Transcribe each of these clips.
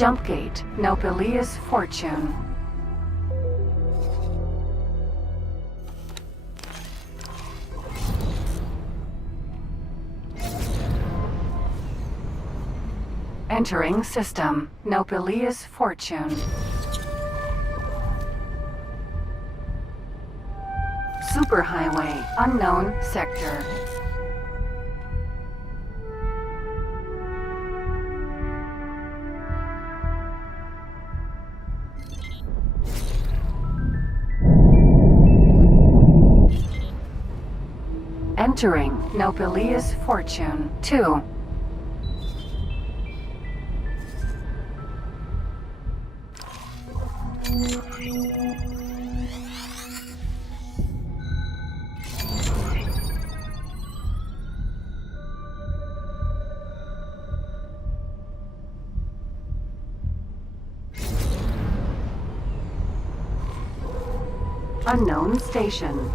Jump gate, Nopalia's fortune. Entering system, Nopalia's fortune. Superhighway, unknown sector. Entering Nopalia's fortune 2. Unknown station.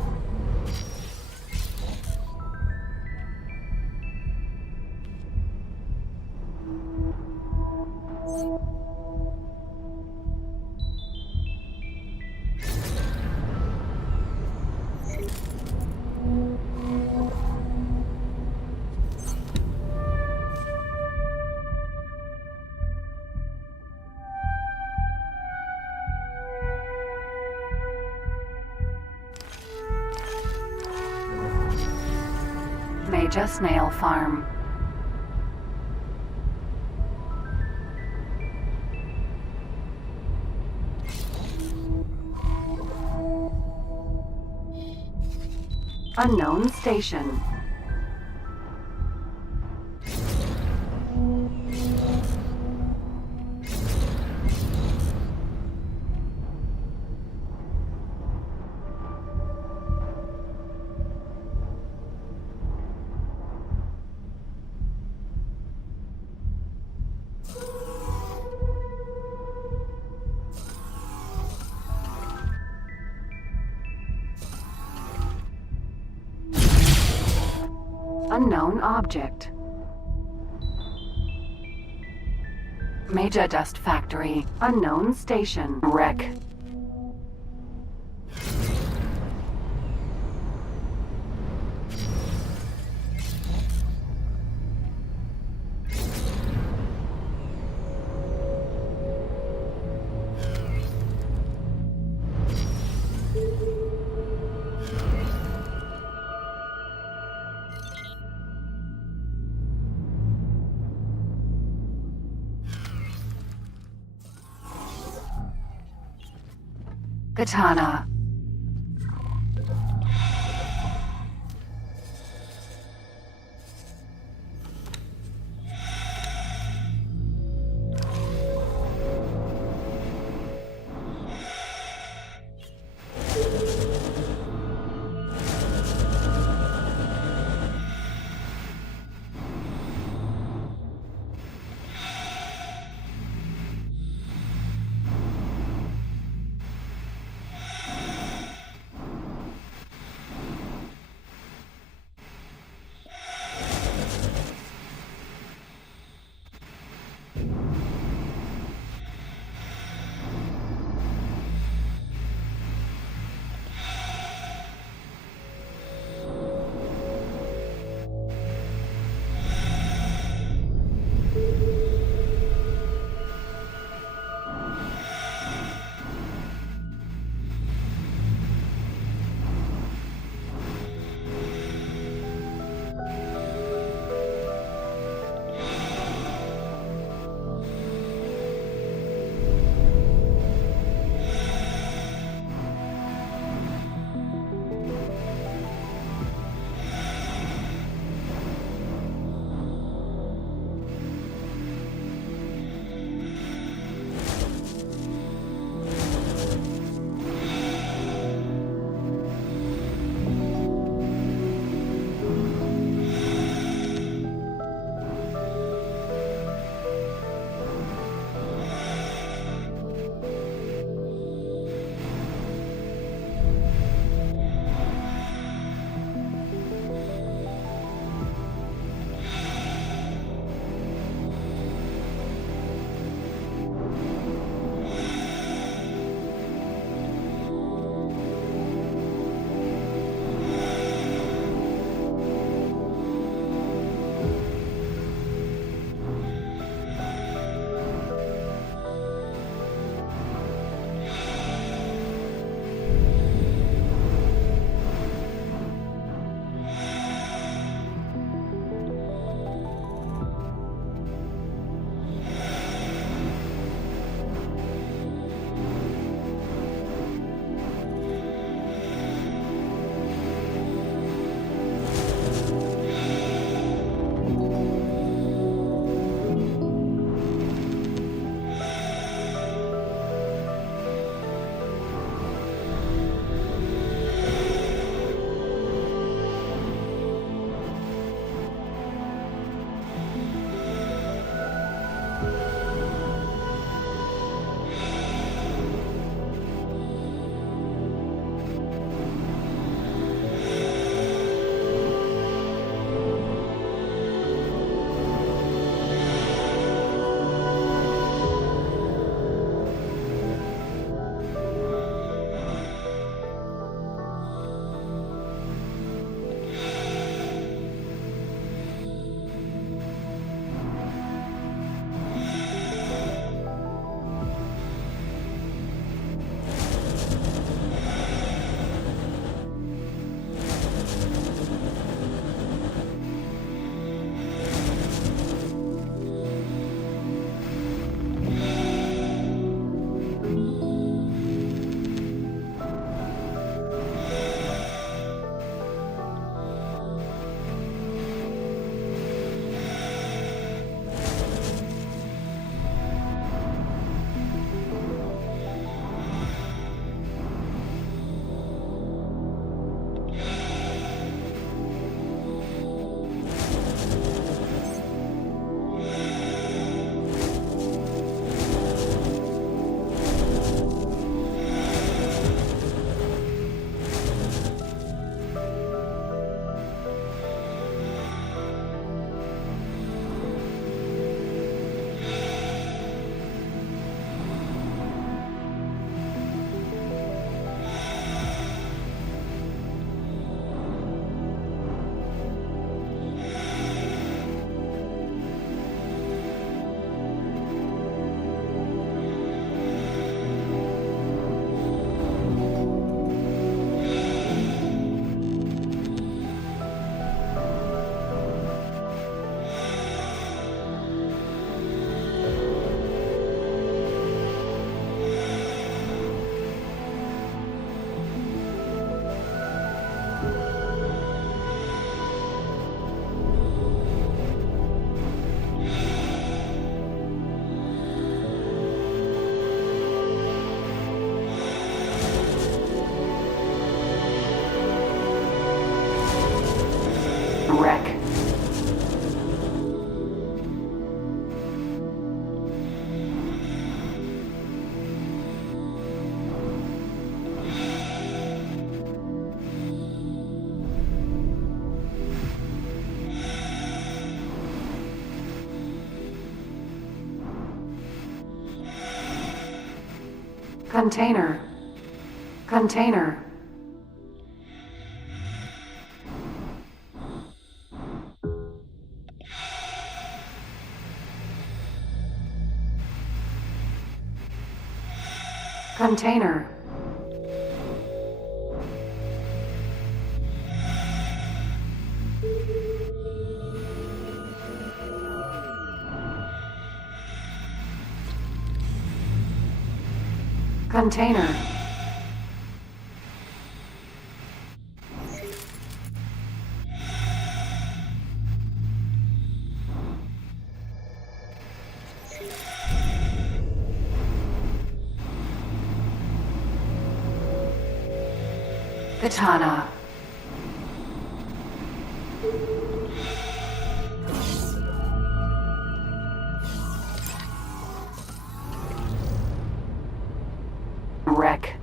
Major snail farm. Unknown station. Unknown object. Major dust factory. Unknown station. Wreck. Katana. Container. Container. Container. Container. Katana. Wreck.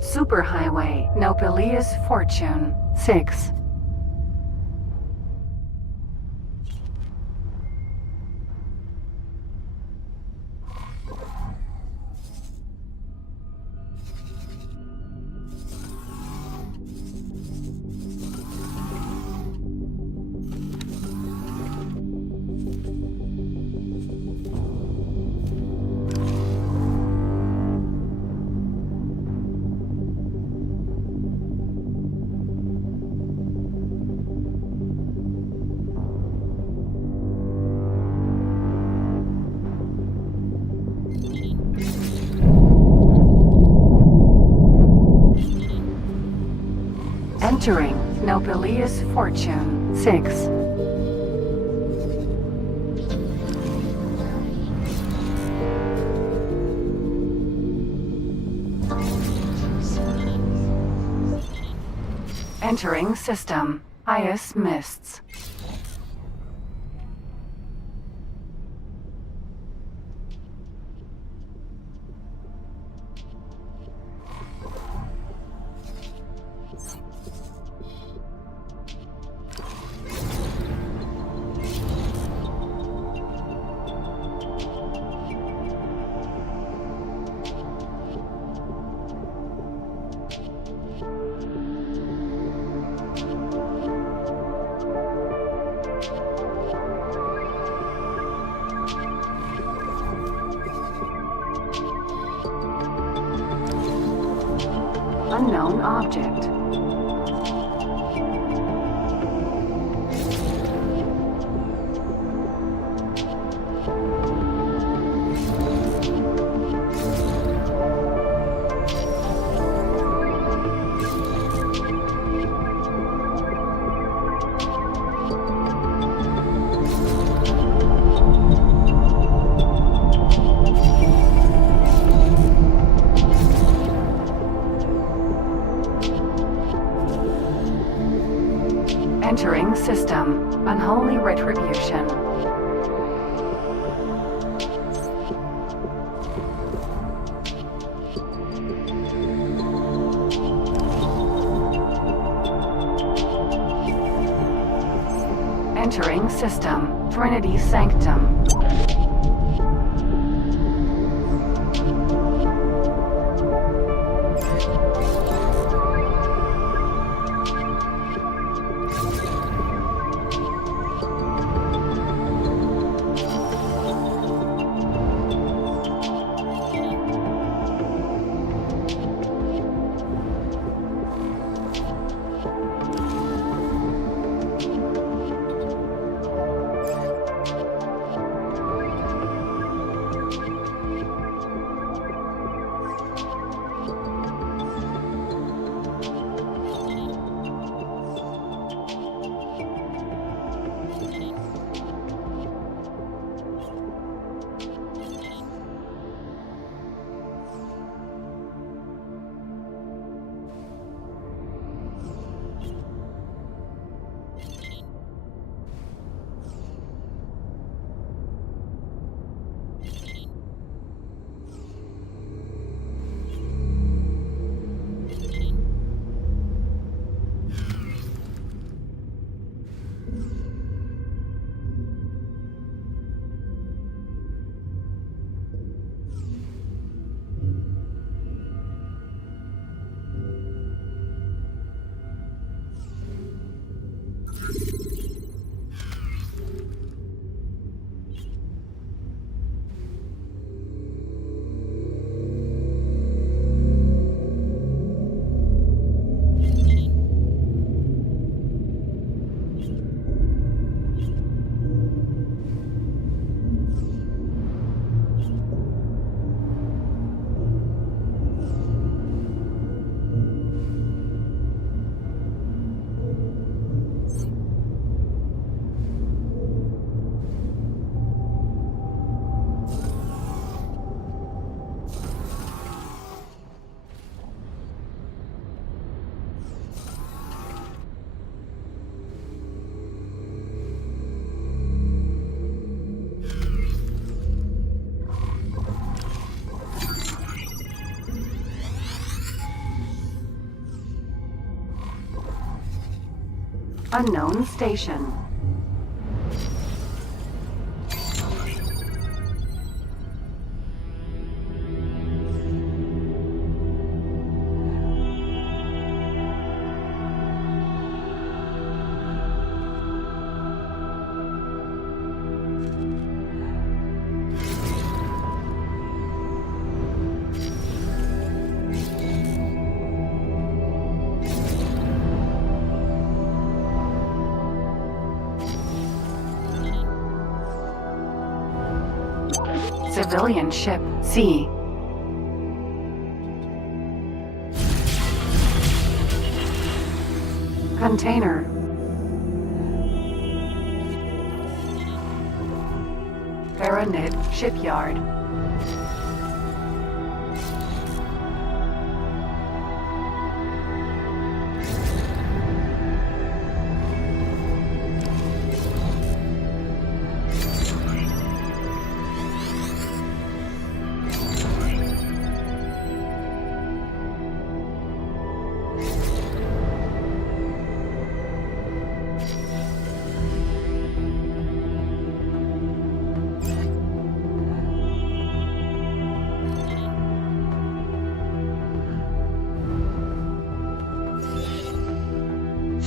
Superhighway, Nopalia's Fortune, 6. Entering Nopalia's Fortune, 6. Entering system, Ice Mists. Unknown object. Entering system, Unholy Retribution. Entering system, Trinity Sanctum. Unknown station. Civilian ship C. Container. Paranid shipyard.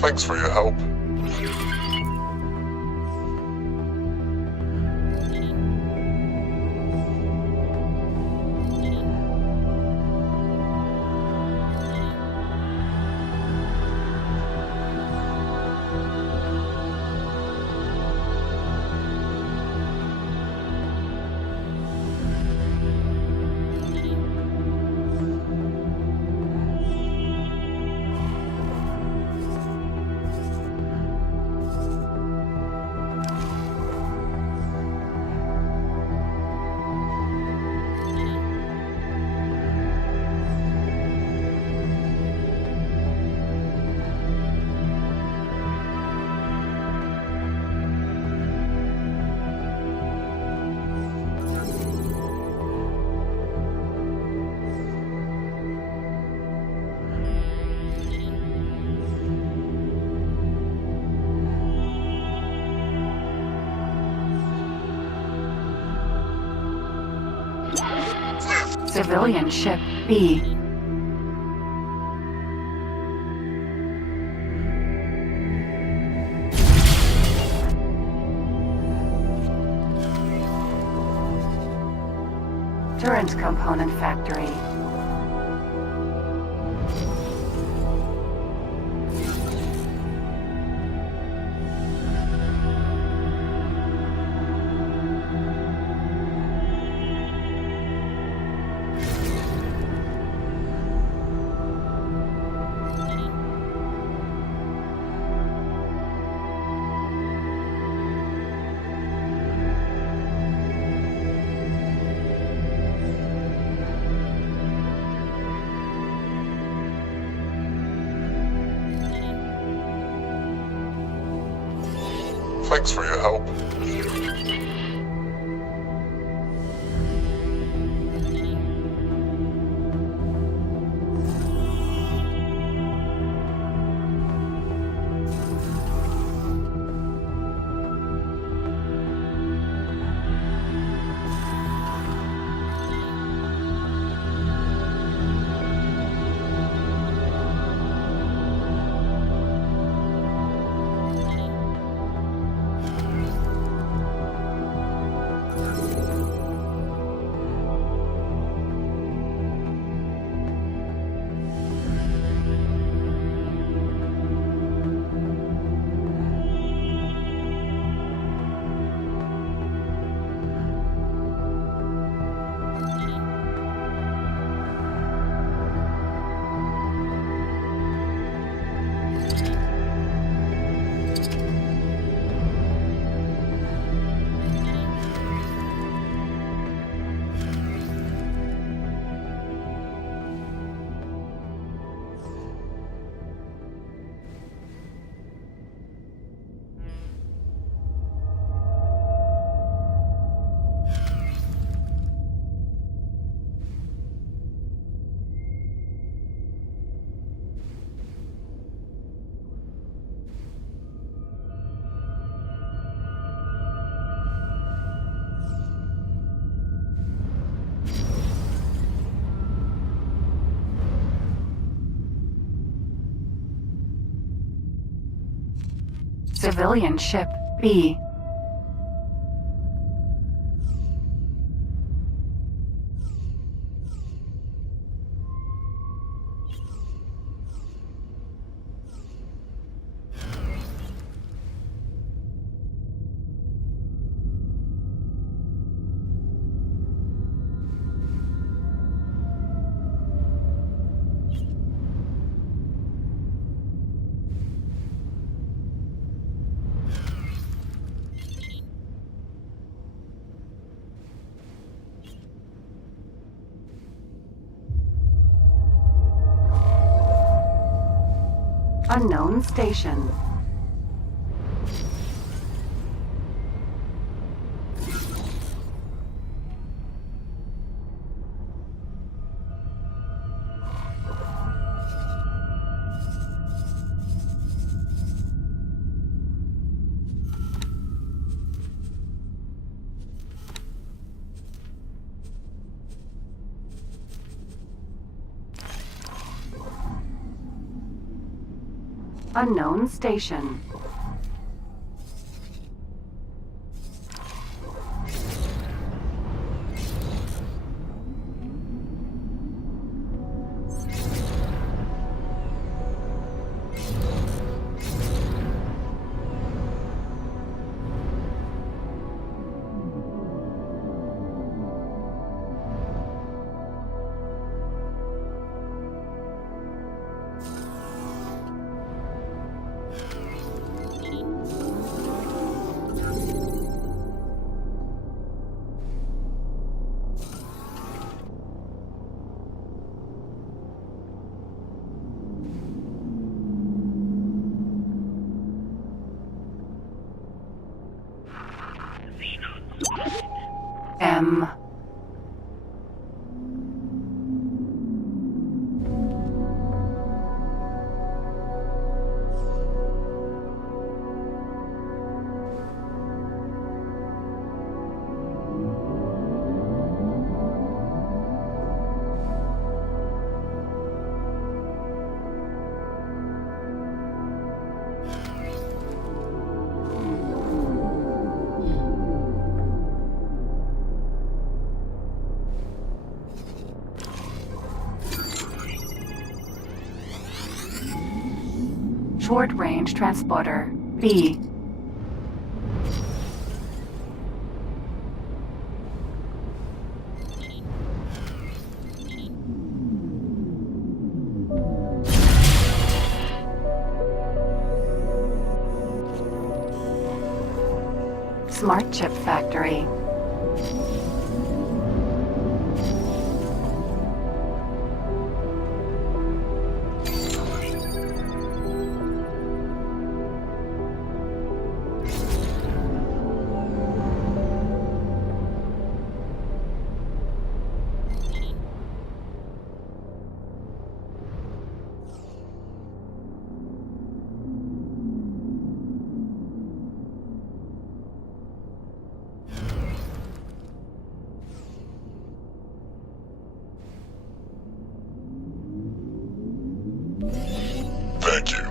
Thanks for your help. Civilian ship B. Turret component factory. Thanks for your help. Civilian ship B. Unknown station. Unknown station. M. Short-range transporter B. Smart chip factory. Thank you.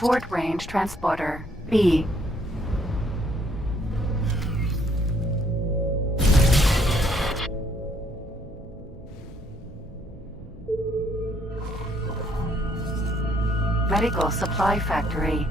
Short-range transporter B. Medical supply factory.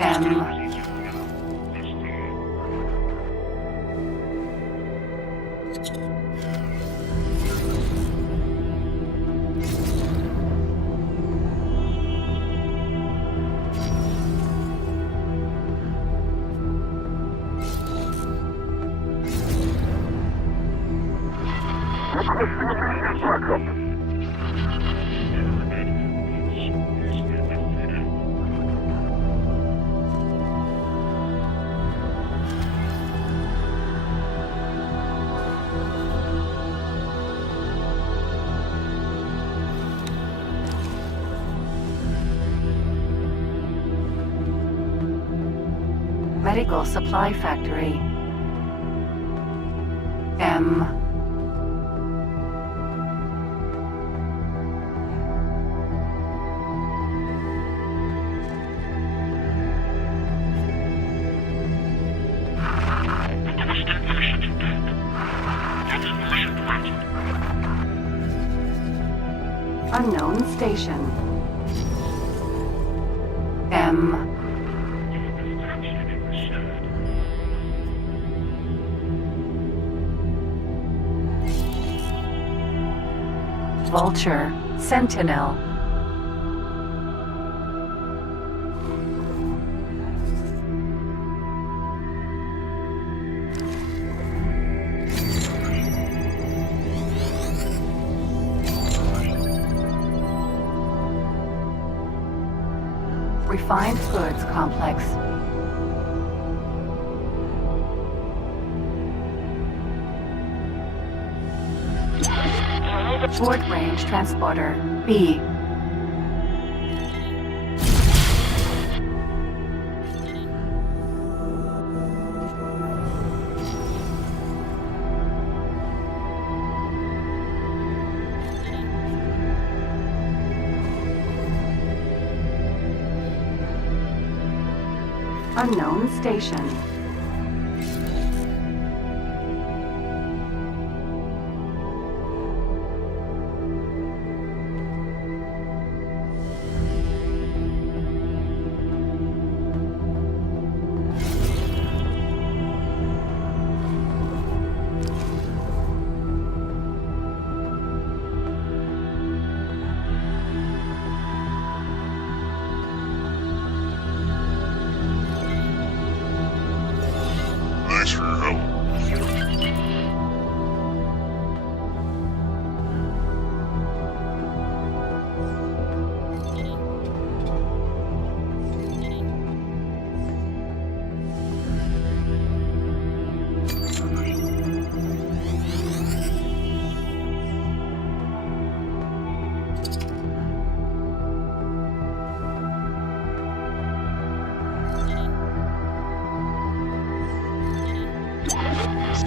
M. Medical supply factory. M. Unknown station. M. Vulture, Sentinel. Refined Goods Complex. Short Range Transporter, B. Unknown station.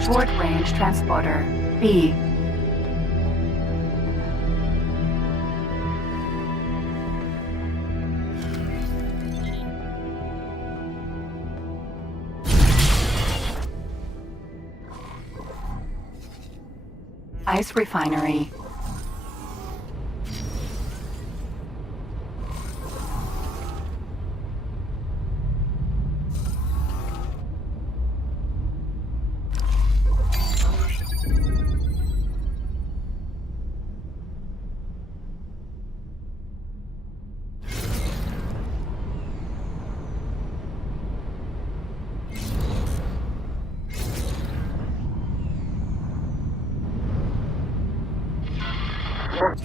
Short range transporter B. Ice refinery.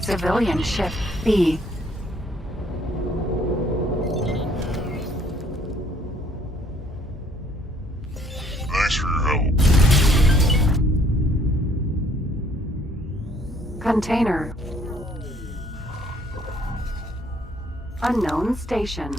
Civilian ship B. Thanks for your help. Container. Unknown station.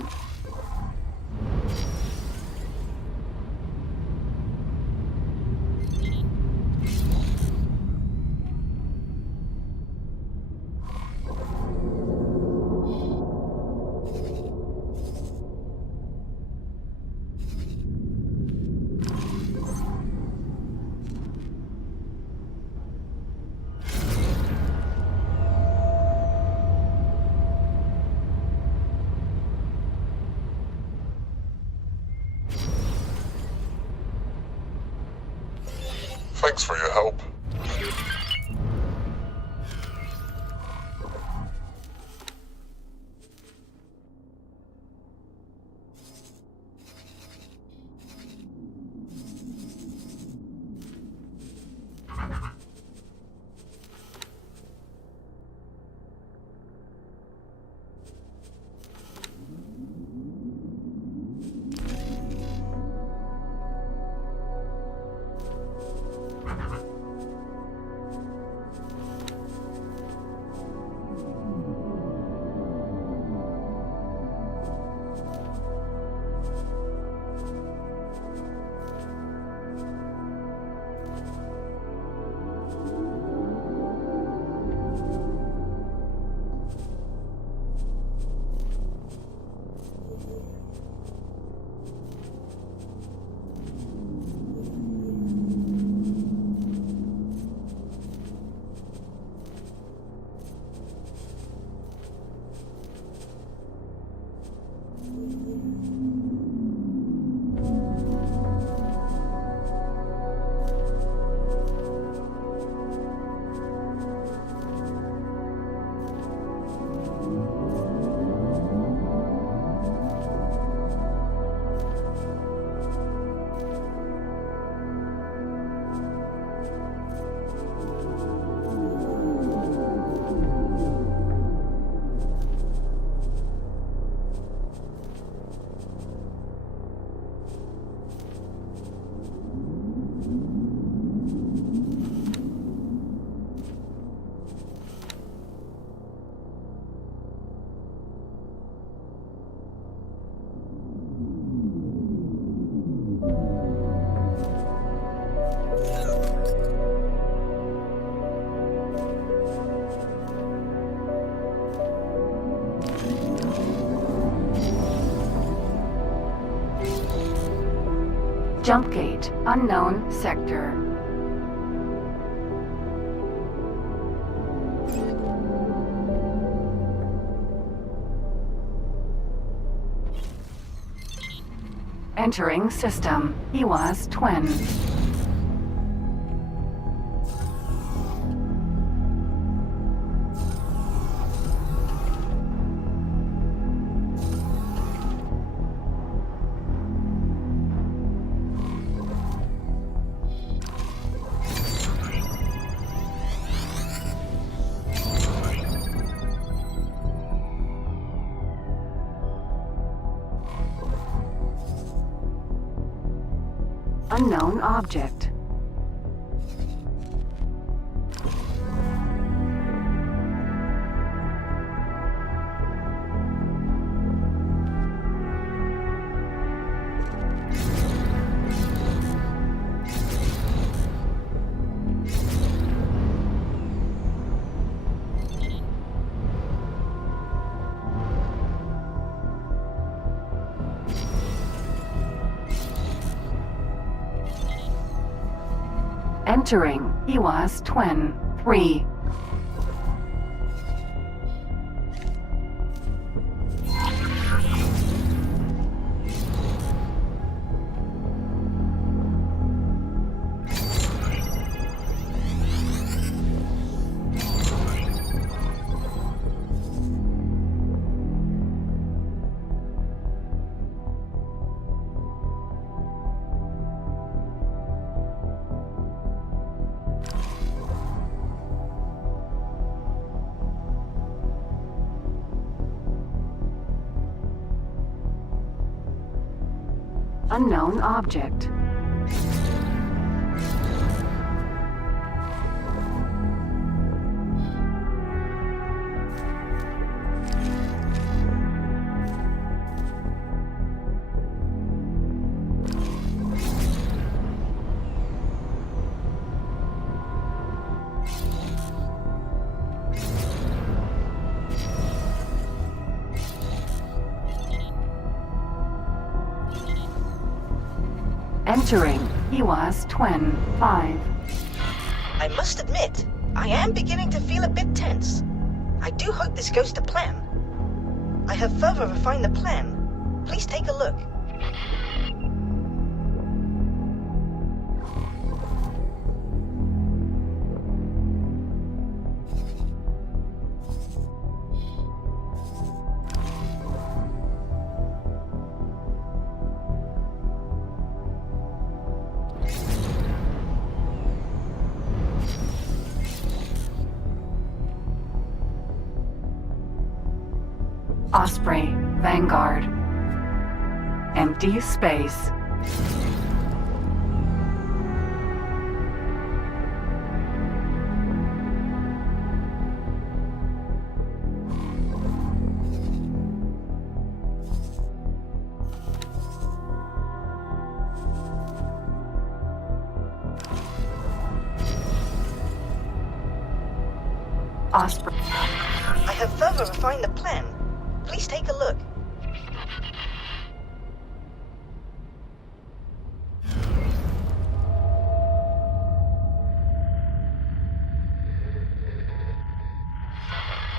Thanks for your help. Jump gate, unknown sector. Entering system, EWAS twin. Unknown object. Entering. He was twin. 3. Unknown object. Entering. He was twin. 5. I must admit, I am beginning to feel a bit tense. I do hope this goes to plan. I have further refined the plan. Please take a look. Osprey. Vanguard. Empty space. Osprey. I have further refined the plan. Please take a look.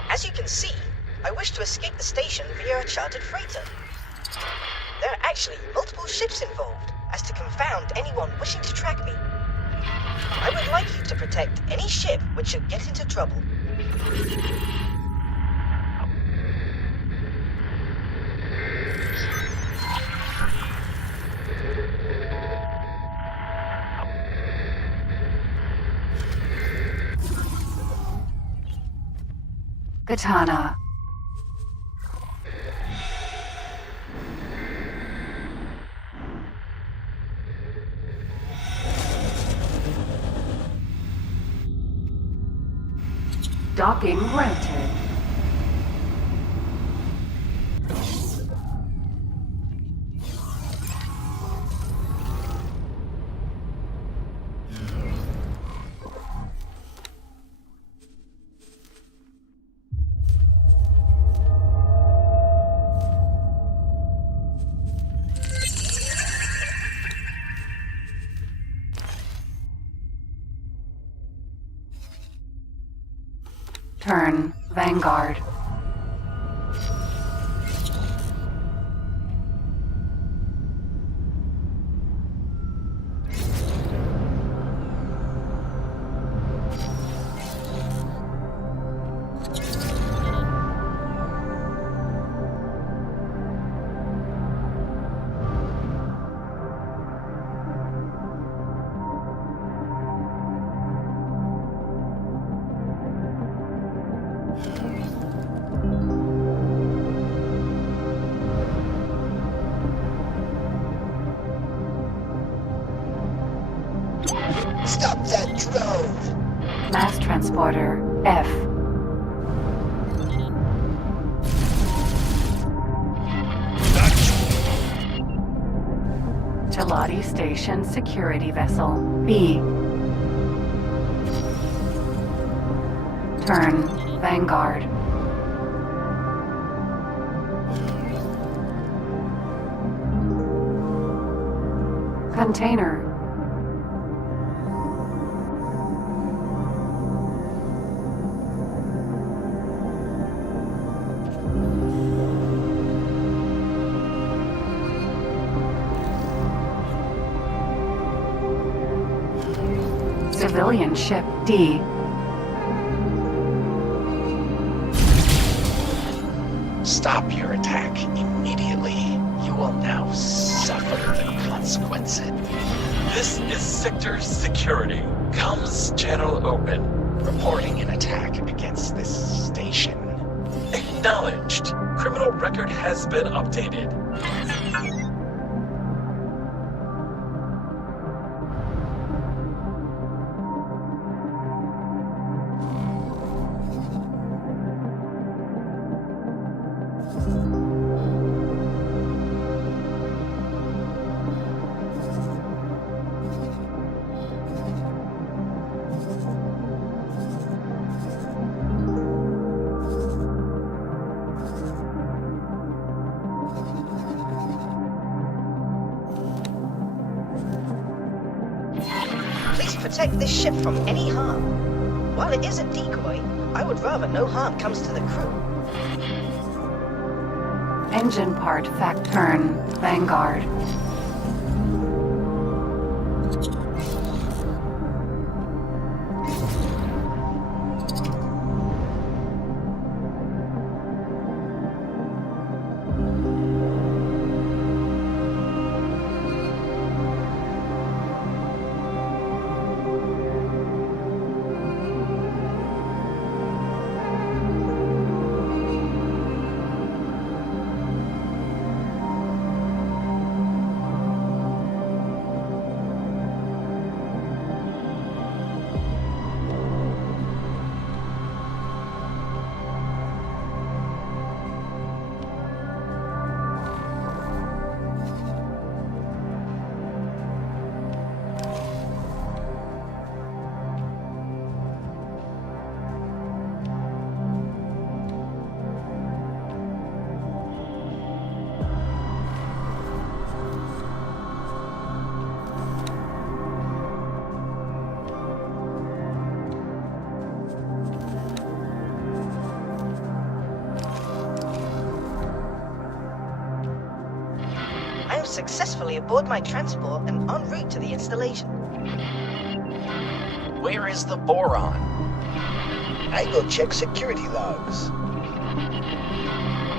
As you can see, I wish to escape the station via a chartered freighter. There are actually multiple ships involved, as to confound anyone wishing to track me. I would like you to protect any ship which should get into trouble. Katana. Docking granted. Turn. Vanguard. Stop that drone! Mass transporter. F. Gelati Station security vessel. B. Turn. Vanguard. Container. Civilian ship D. Stop your attack immediately. You will now suffer the consequences. This is Sector Security. Comms channel open. Reporting an attack against this station. Acknowledged. Criminal record has been updated. Please protect this ship from any harm. While it is a decoy, I would rather no harm comes to the crew. Engine part fact turn. Vanguard. I am successfully aboard my transport and en route to the installation. Where is the boron? I go check security logs.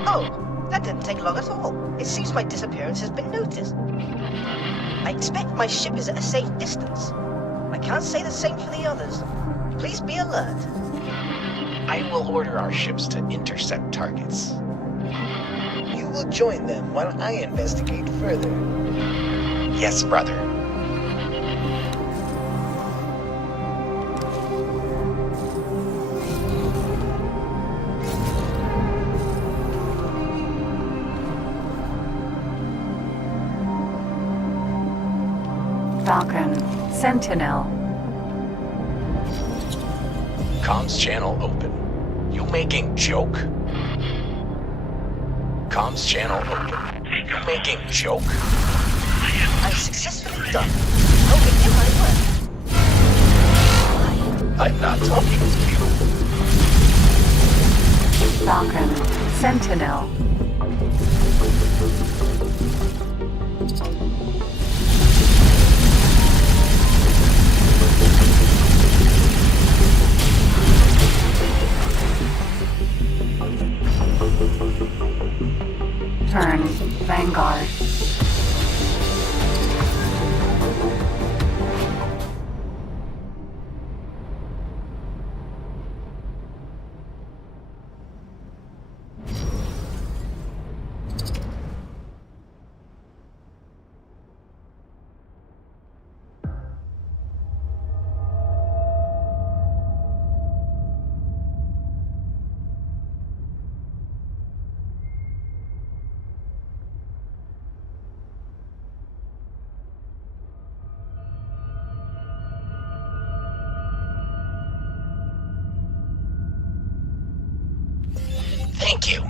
Oh, that didn't take long at all. It seems my disappearance has been noticed. I expect my ship is at a safe distance. I can't say the same for the others. Please be alert. I will order our ships to intercept targets. You will join them while I investigate further. Yes, brother. Falcon. Sentinel. Comms channel open. You making joke? Comms channel open. You making joke? I'm successfully done. I'll begin my work. I'm not talking to you. Falcon. Sentinel. Turn. Vanguard. Thank you.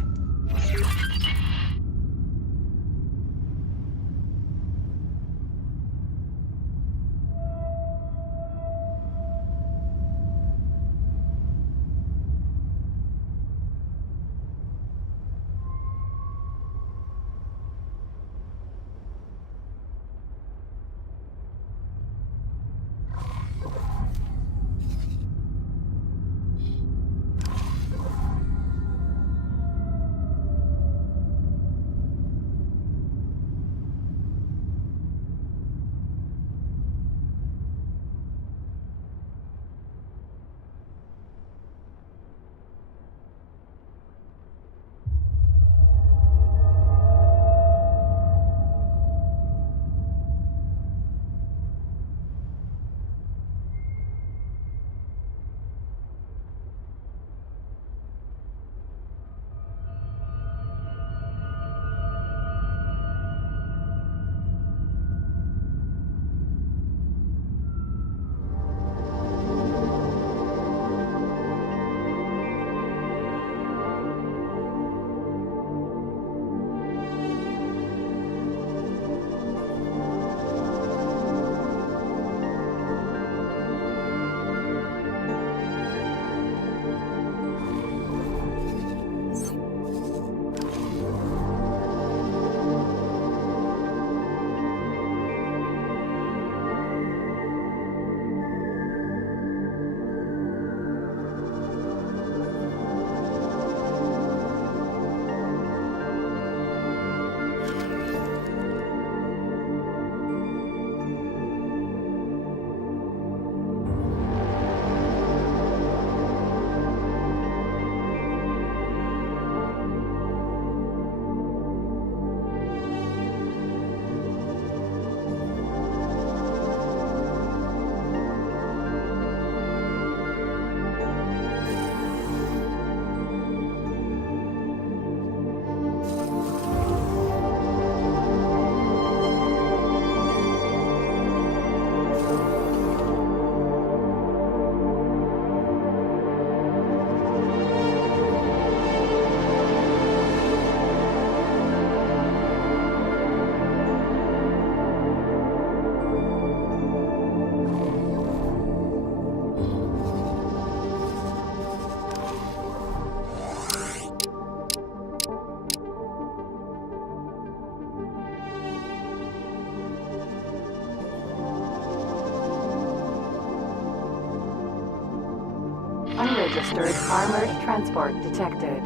Unregistered armored transport detected.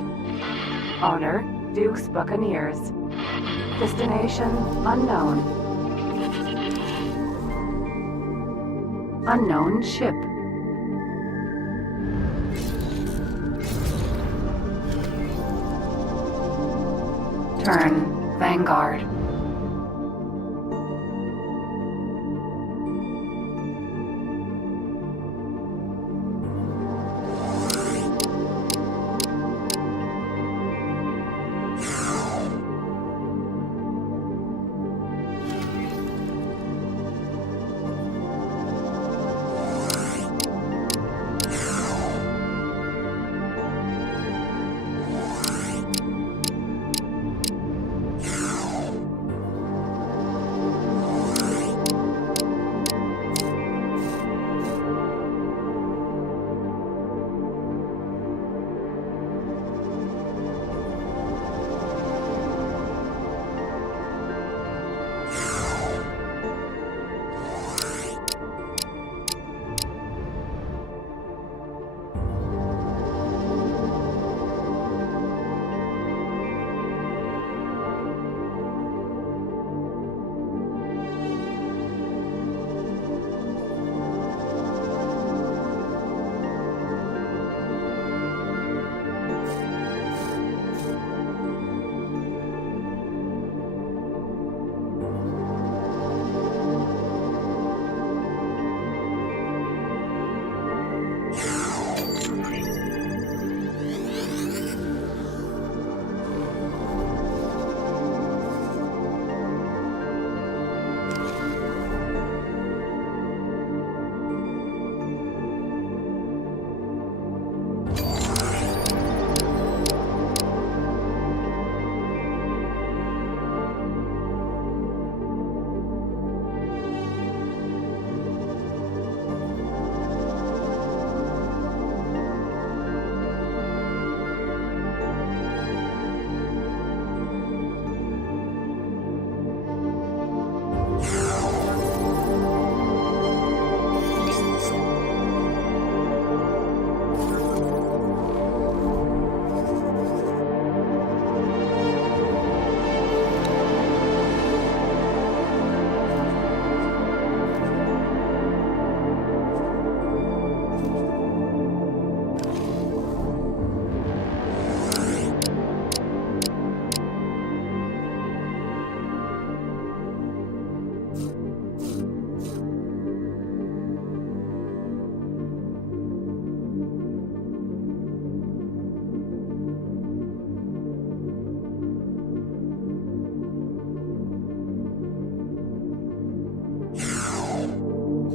Owner, Duke's Buccaneers. Destination unknown. Unknown ship. Turn, Vanguard.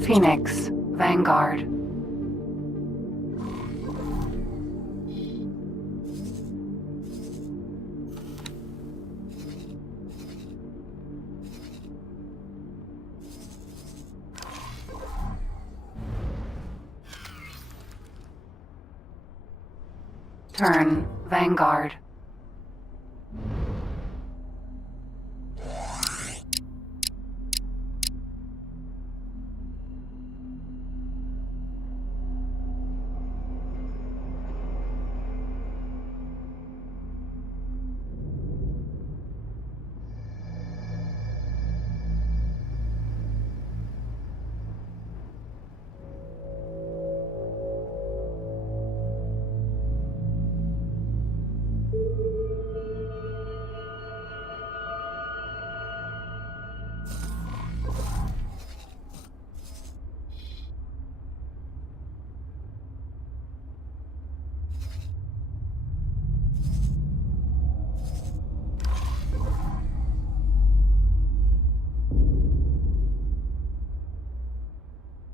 Phoenix, Vanguard. Turn, Vanguard.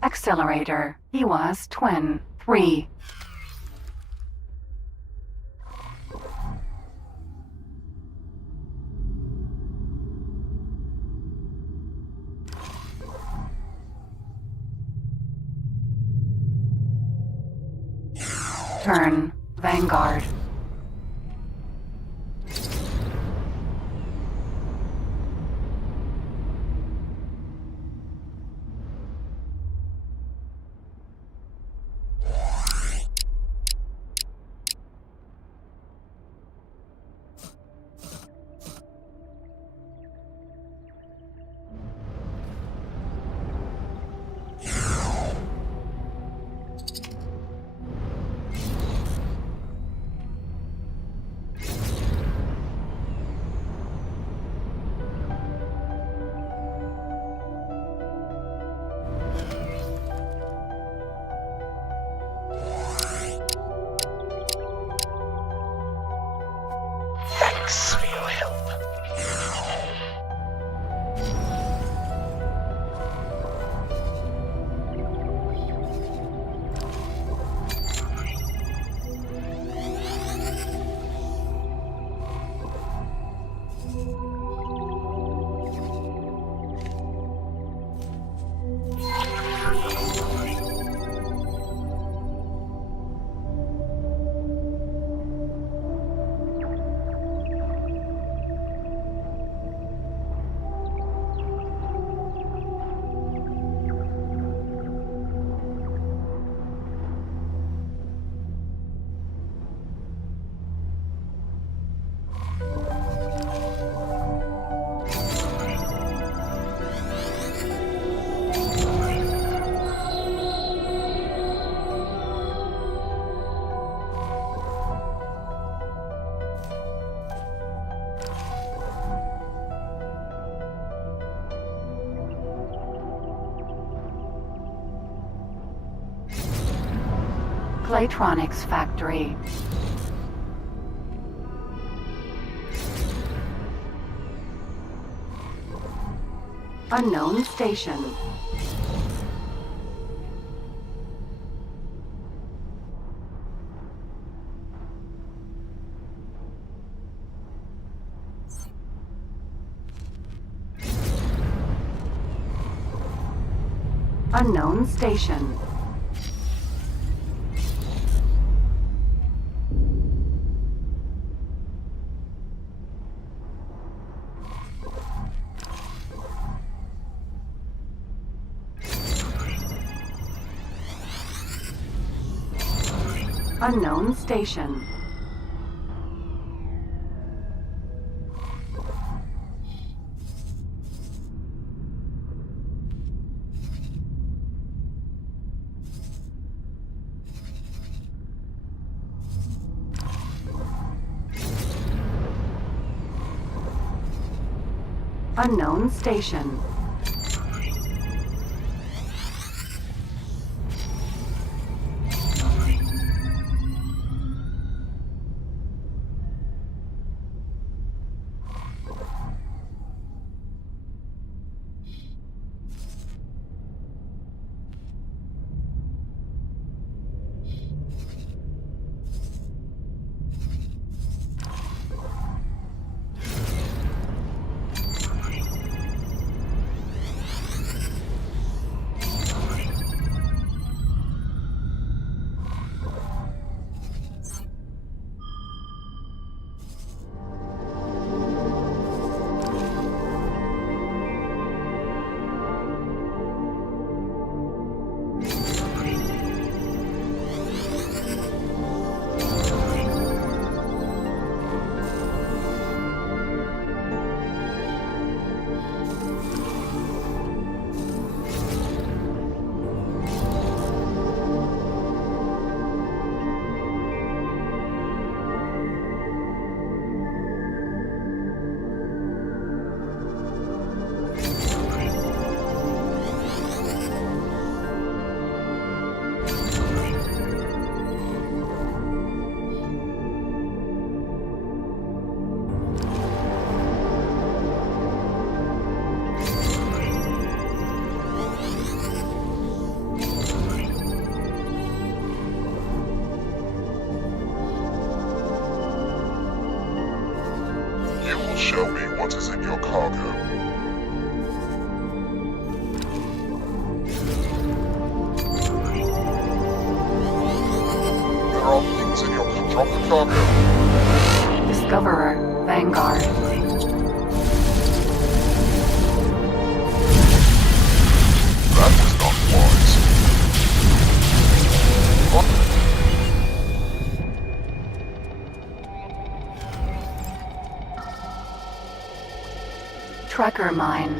Accelerator, EWAS Twin 3. Turn, Vanguard. Thanks for your help. Claytronics Factory. Unknown station. Unknown station. Unknown station. Unknown station. Show me what is in your cargo. There are things in your drop the cargo. Discoverer, Vanguard. That was not wise. Tracker mine.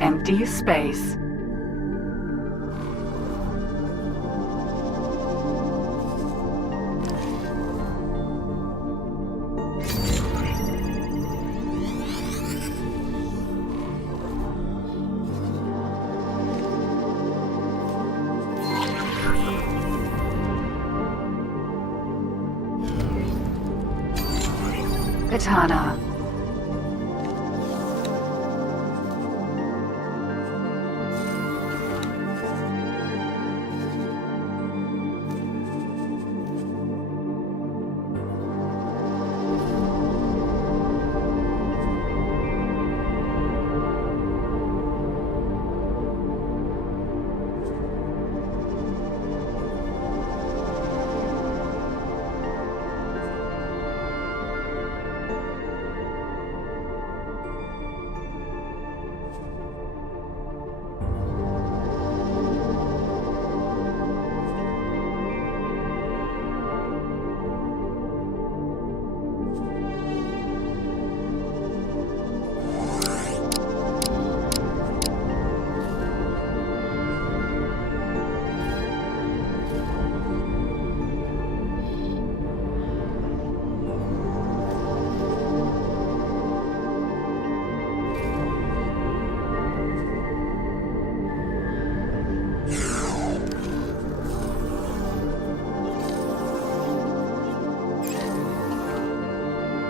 Empty space. Katana.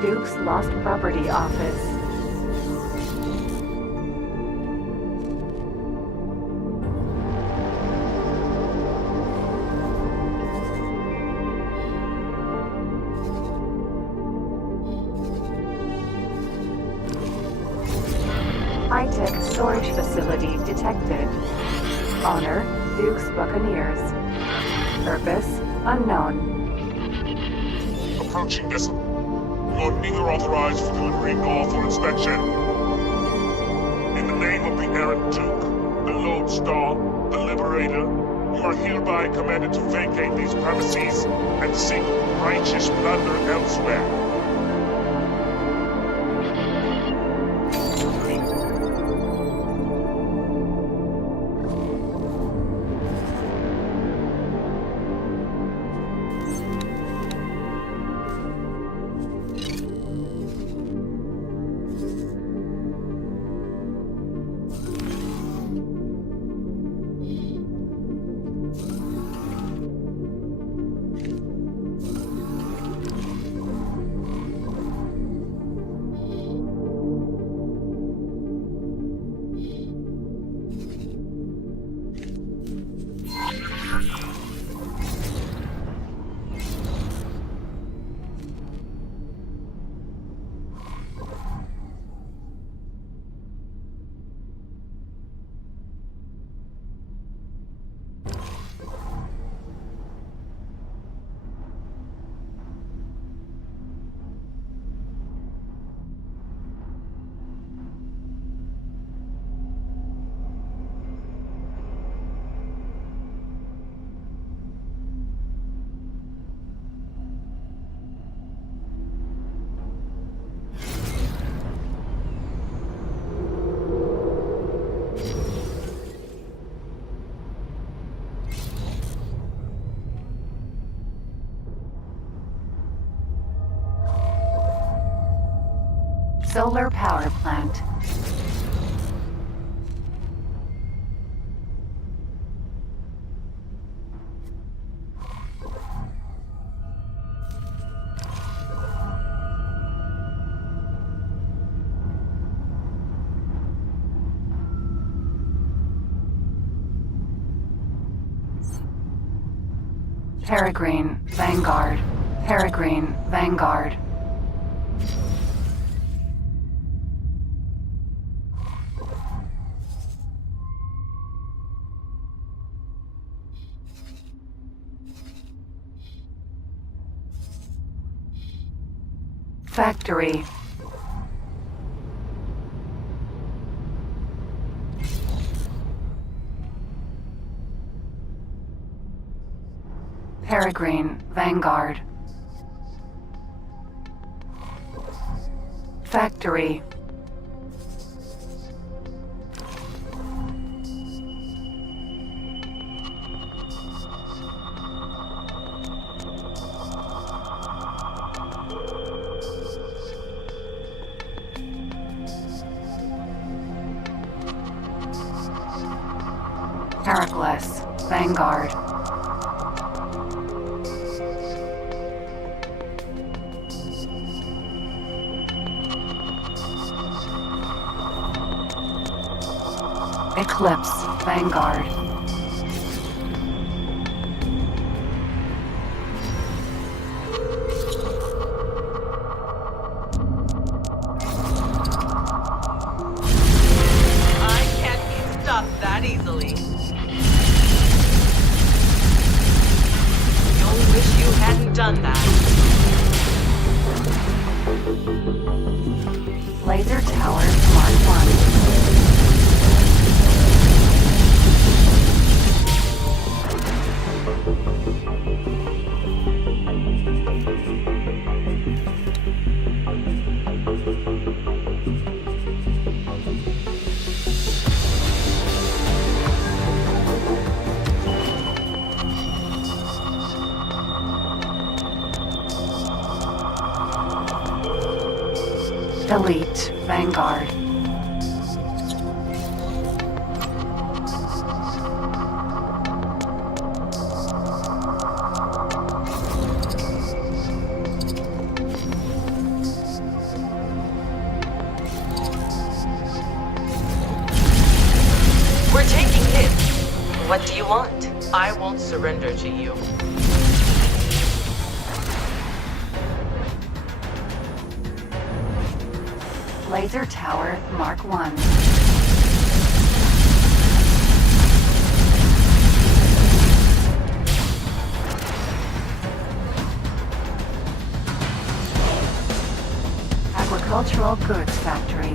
Duke's Lost Property Office. High-tech storage facility detected. Owner, Duke's Buccaneers. Purpose, unknown. Approaching vessel. You are neither authorized for delivery nor for inspection. In the name of the errant Duke, the Lodestar, the Liberator, you are hereby commanded to vacate these premises and seek righteous plunder elsewhere. Solar power plant. Peregrine, Vanguard. Peregrine, Vanguard. Factory. Peregrine, Vanguard. Factory. Heracles, Vanguard. Eclipse, Vanguard. I can't be stopped that easily. You'll wish you hadn't done that. Laser Tower, Mark 1. Elite, Vanguard. We're taking hits. What do you want? I won't surrender to you. Laser Tower, Mark 1. Agricultural Goods Factory.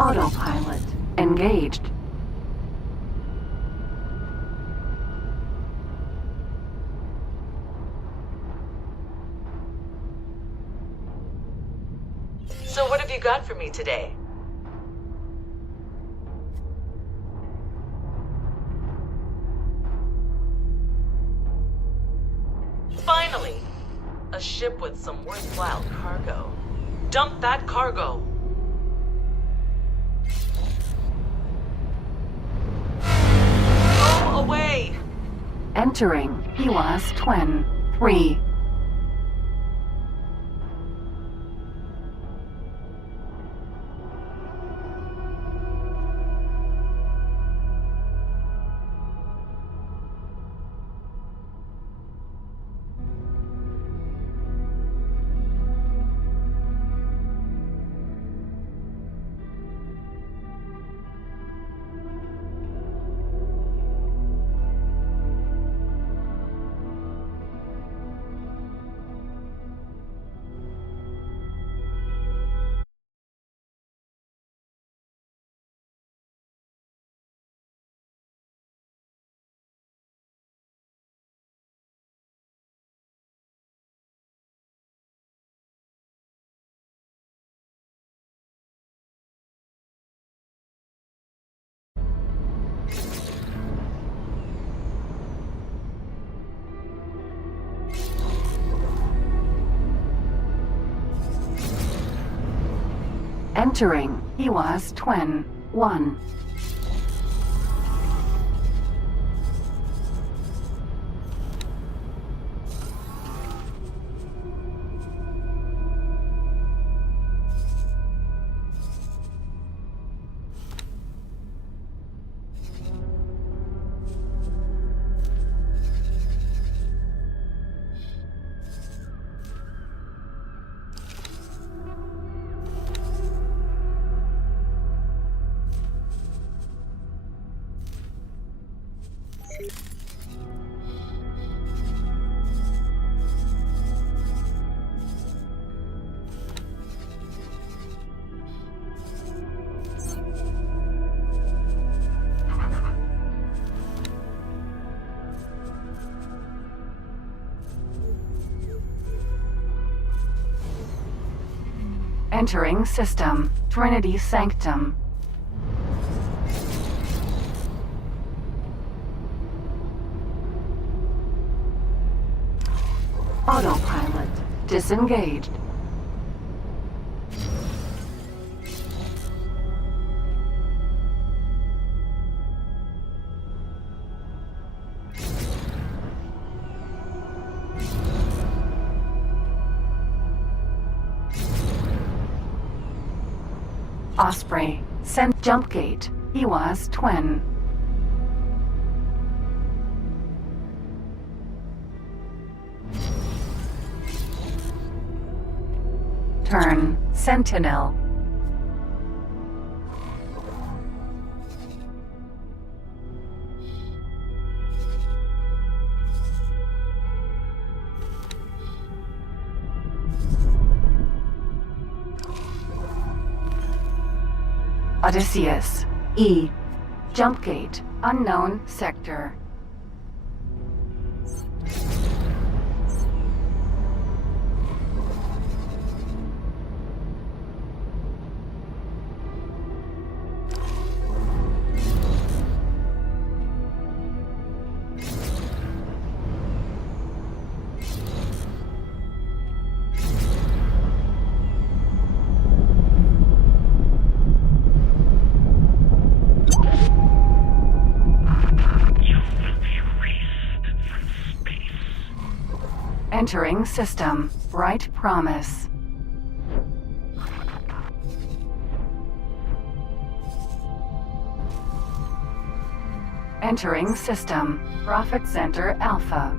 Autopilot engaged. So what have you got for me today? Finally! A ship with some worthwhile cargo. Dump that cargo! away! Entering EWAS Twin 3. Entering EWAS Twin 1. Entering system, Trinity Sanctum. Autopilot disengaged. Osprey, send jump gate, EWAS Twin. Turn, Sentinel. Odysseus, E. Jump gate, unknown sector. Entering system, Bright Promise. Entering system, Profit Center Alpha.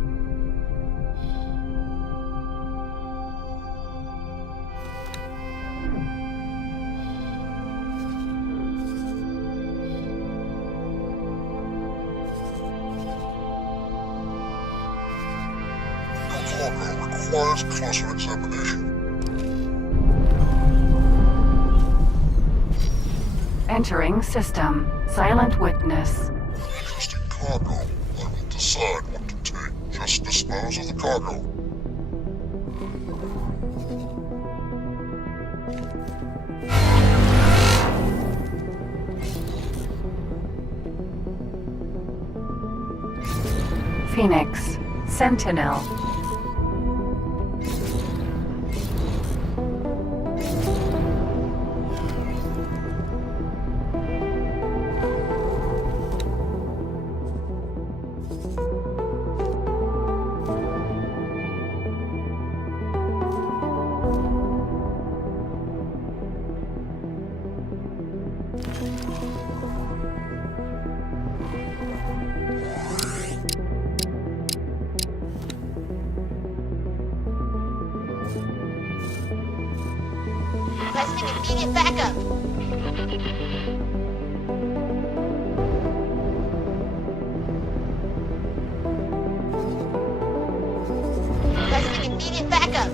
Requires closer examination. Entering system, Silent Witness. Interesting cargo. I will decide what to take. Just dispose of the cargo. Phoenix, Sentinel. Requesting immediate backup. Requesting immediate backup.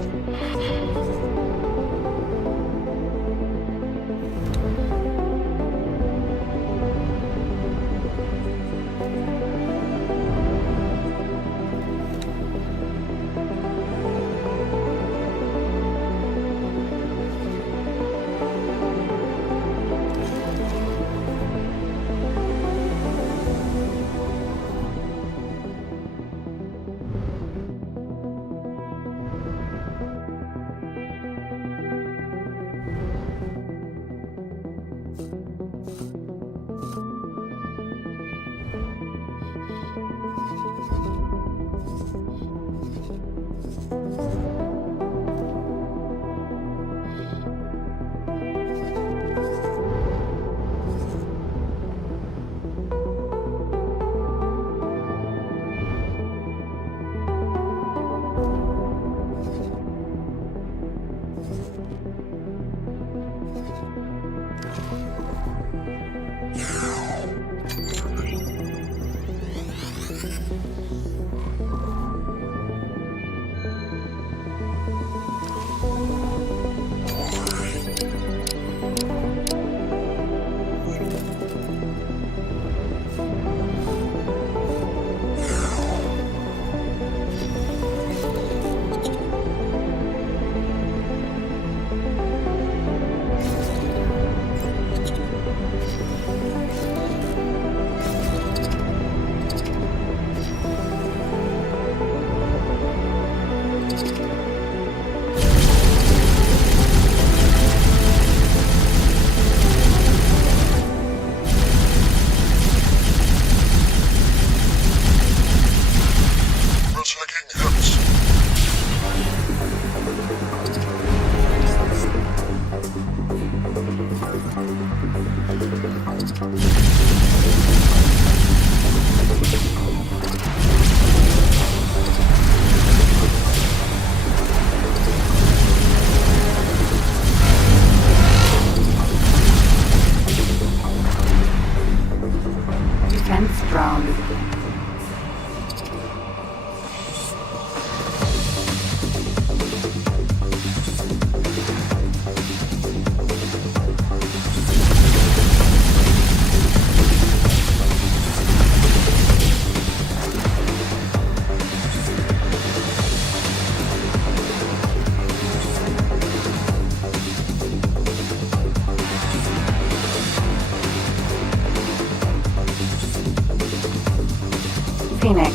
Phoenix,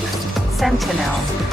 Sentinel.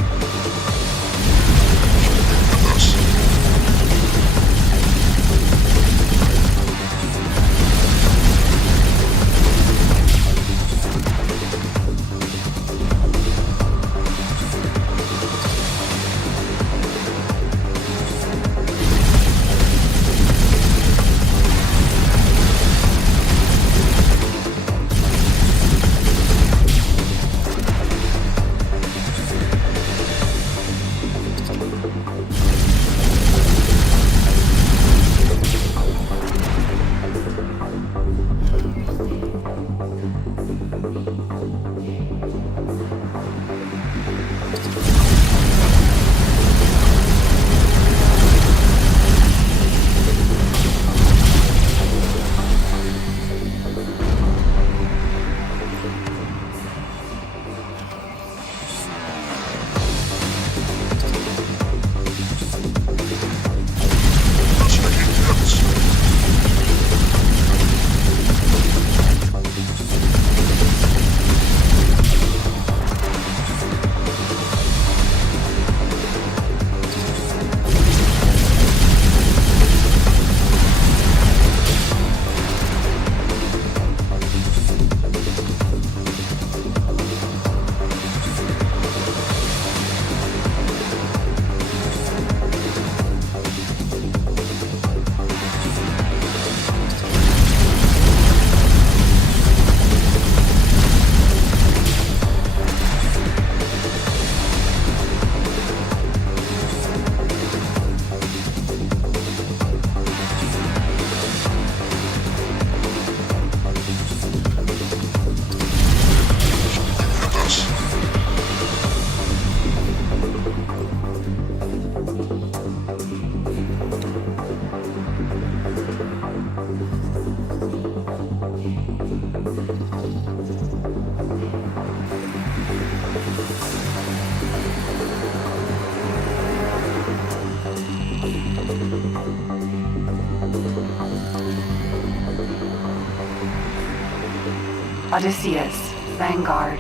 Odysseus, Vanguard.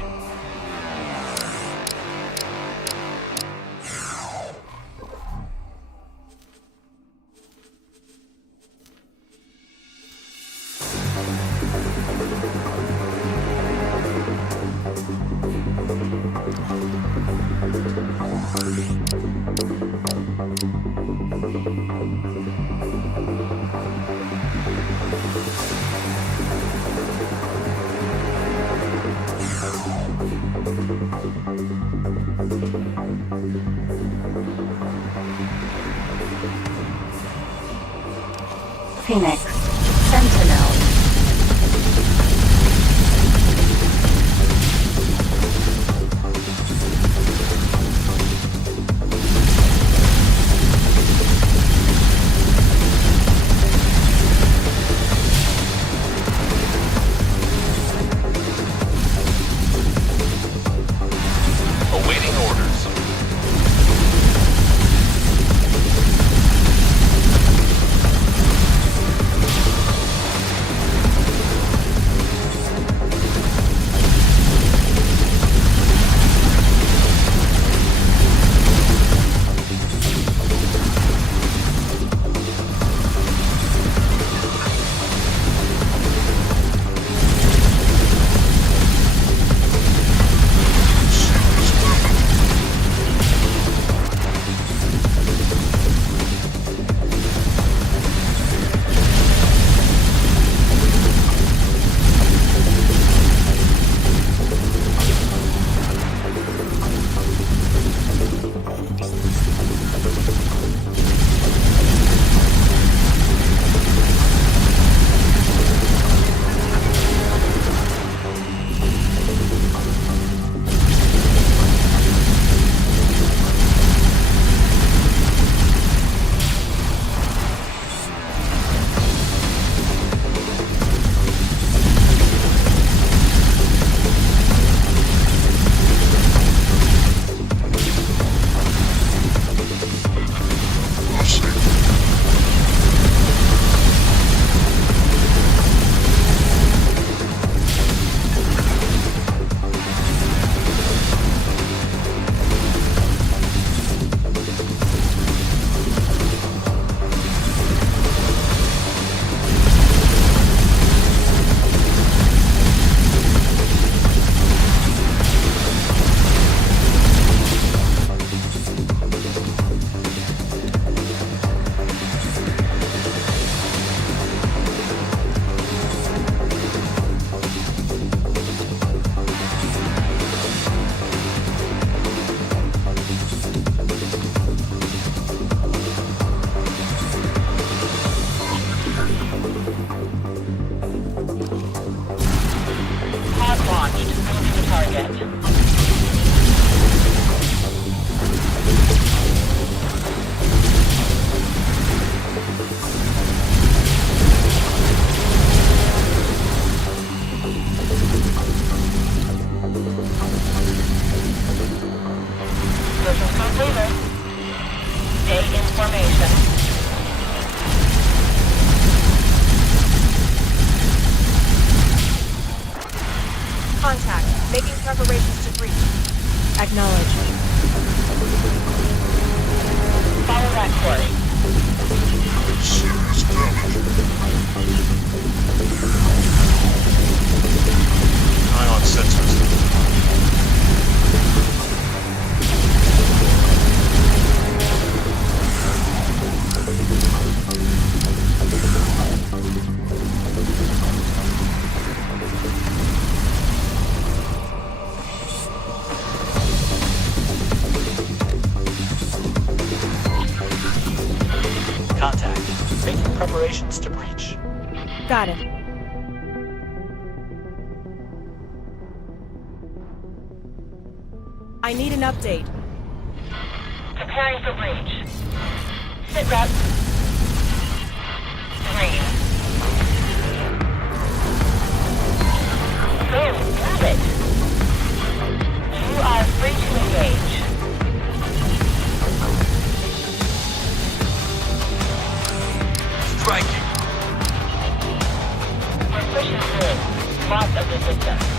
Phoenix, Sentinel. Awaiting orders. Contact. Making preparations to breach. Acknowledge. Follow that course. Serious damage. Eye on sensors. Contact. Making preparations to breach. Got it. I need an update. Preparing for breach. Sit rep. 3. Go, move it. You are free to engage. Striking. We're pushing through. Lots of resistance.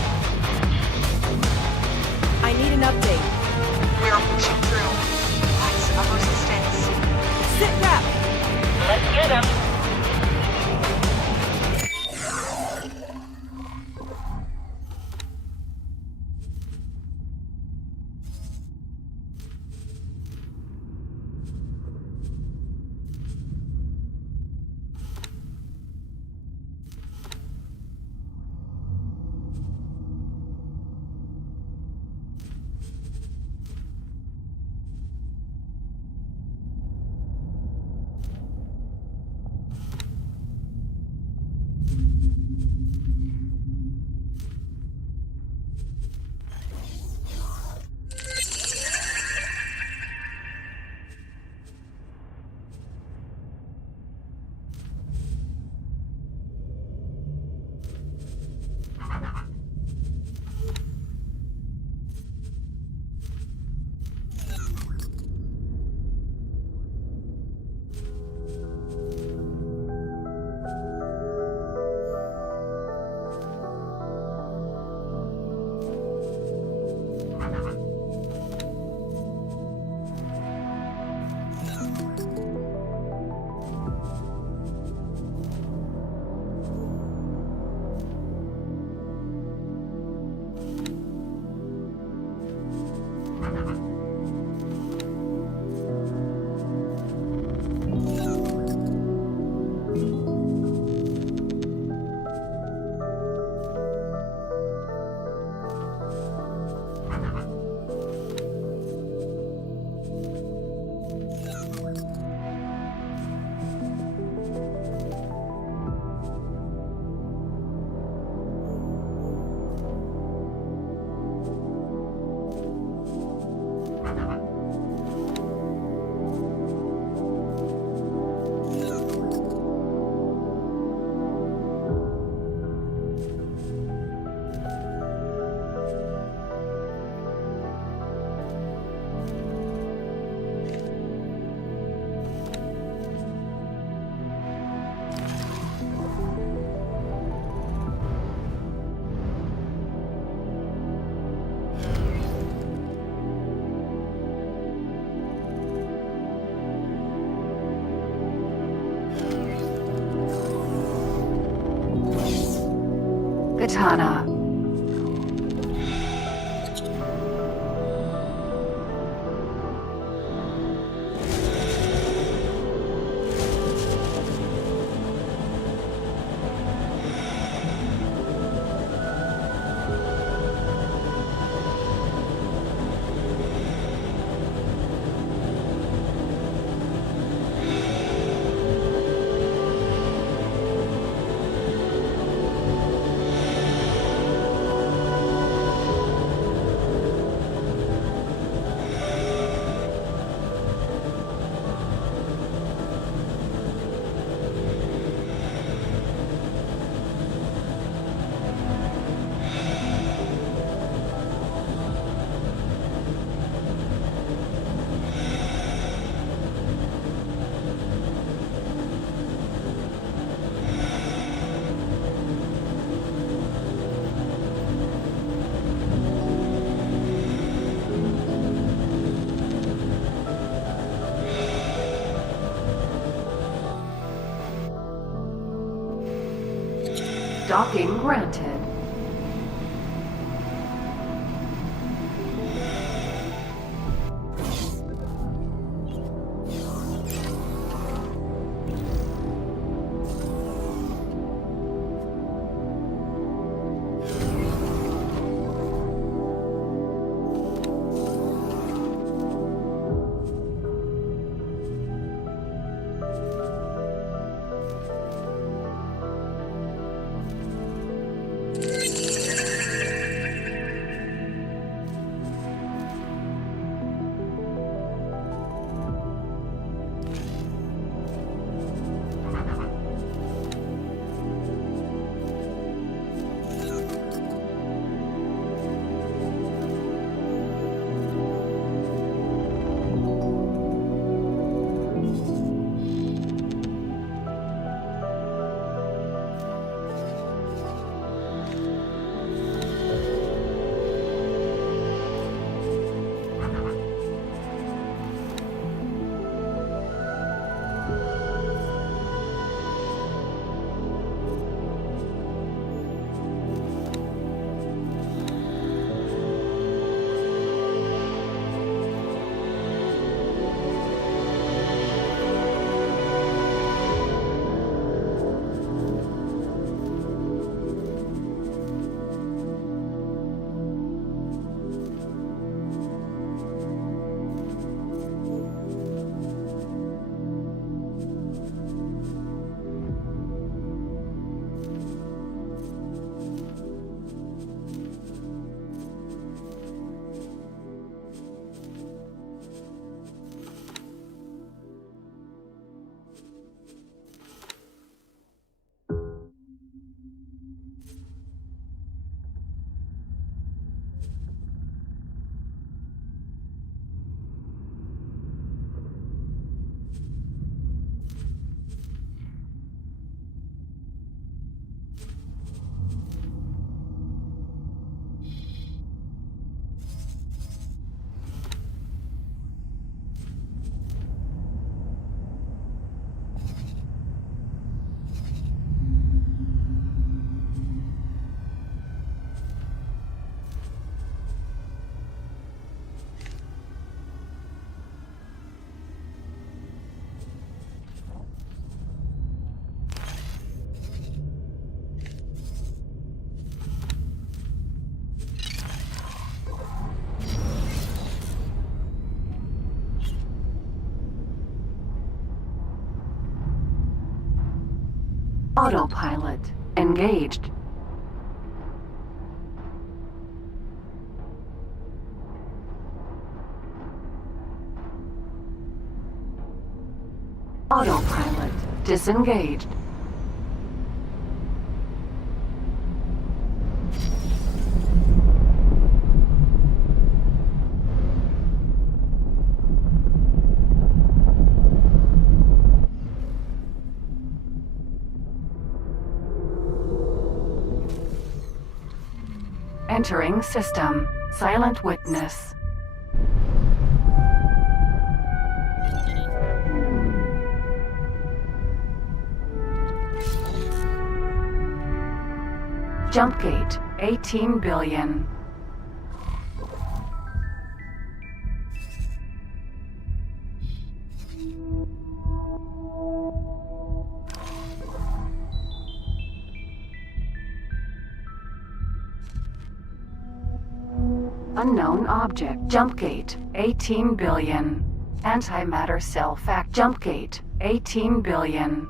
Cortana. Docking granted. Autopilot engaged. Autopilot disengaged. Entering system. Silent witness. Jump gate, 18 billion. Unknown object. Jump gate, 18 billion. Antimatter cell fact. Jump gate, 18 billion.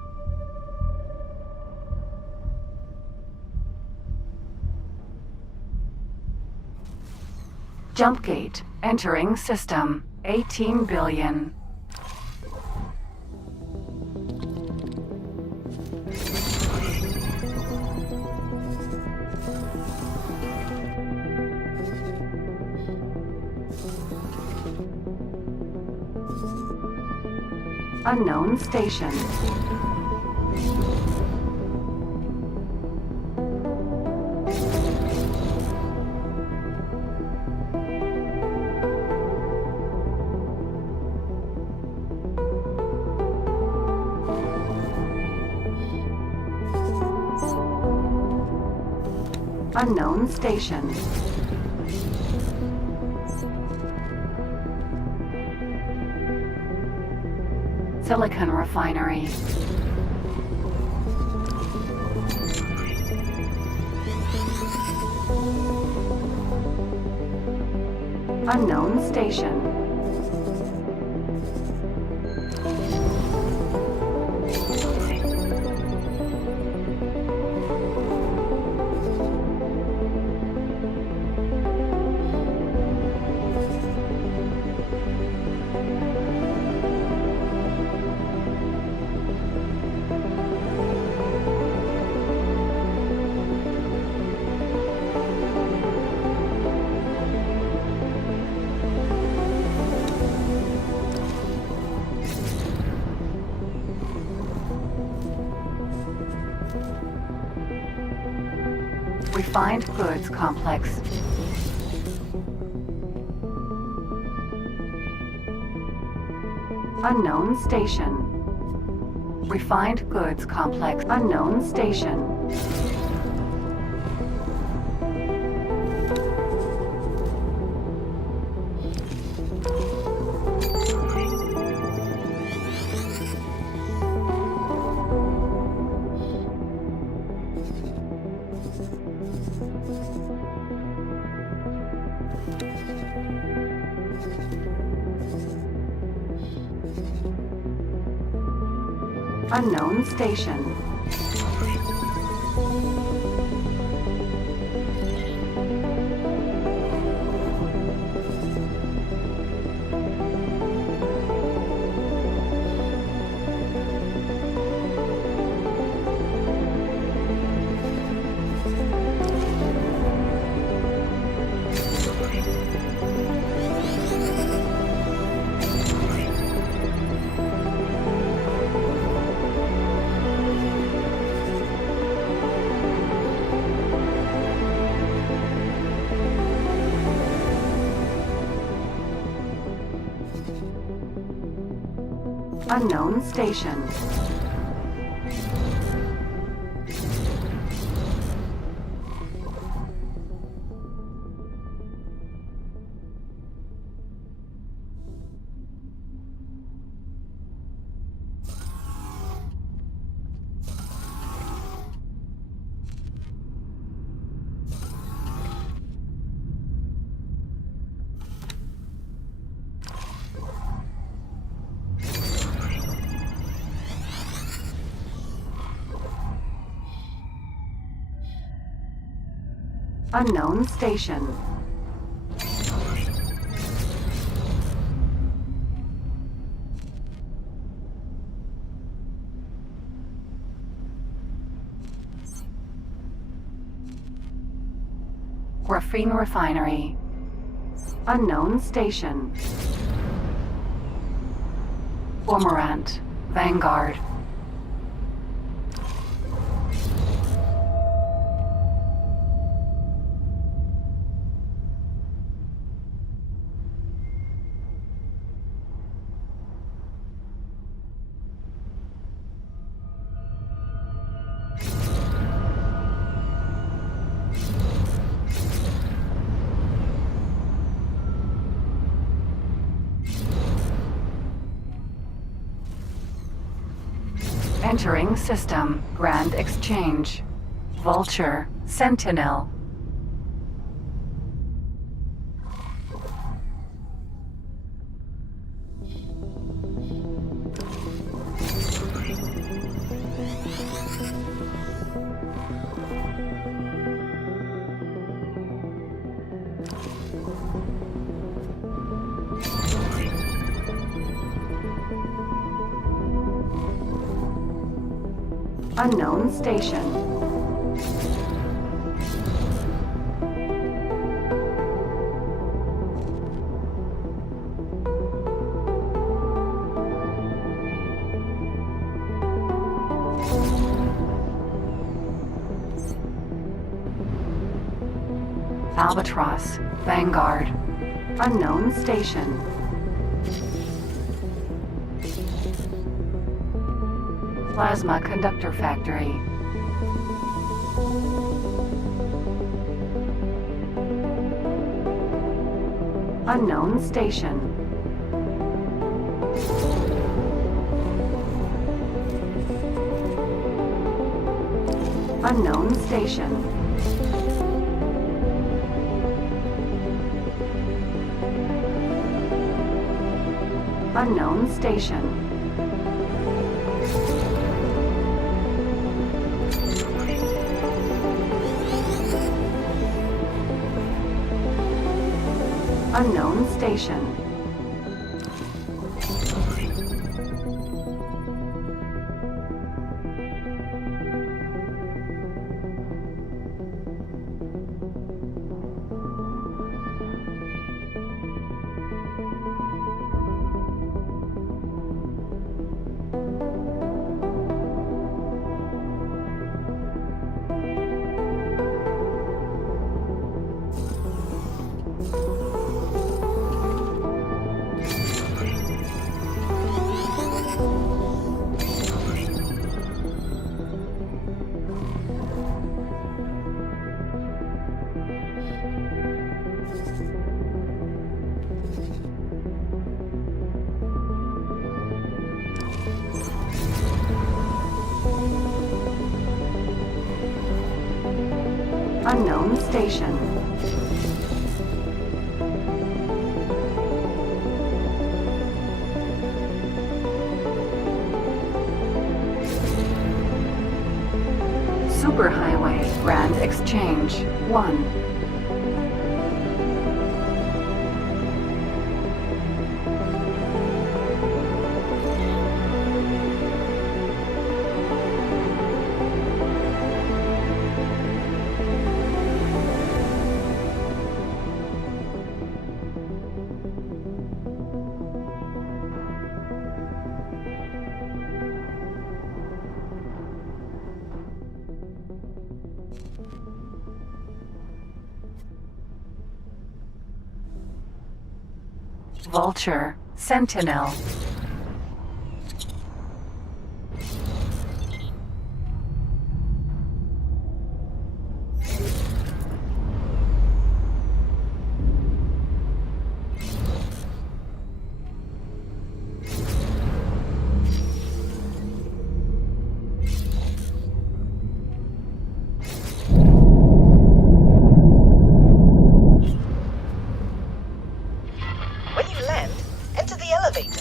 Jump gate, entering system, 18 billion. Unknown station. Unknown station. Silicon refinery. Unknown station. Refined goods complex. Unknown station. Refined goods complex. Unknown station. Unknown station. Unknown station. Unknown station. Graphene refinery. Unknown station. Cormorant. Vanguard. Entering system. Grand Exchange. Vulture. Sentinel. Unknown station. Albatross. Vanguard. Unknown station. Plasma conductor factory. Unknown station. Unknown station. Unknown station. Unknown station. Unknown station. Superhighway. Grand Exchange. 1. Vulture. Sentinel. When you land, enter the elevator.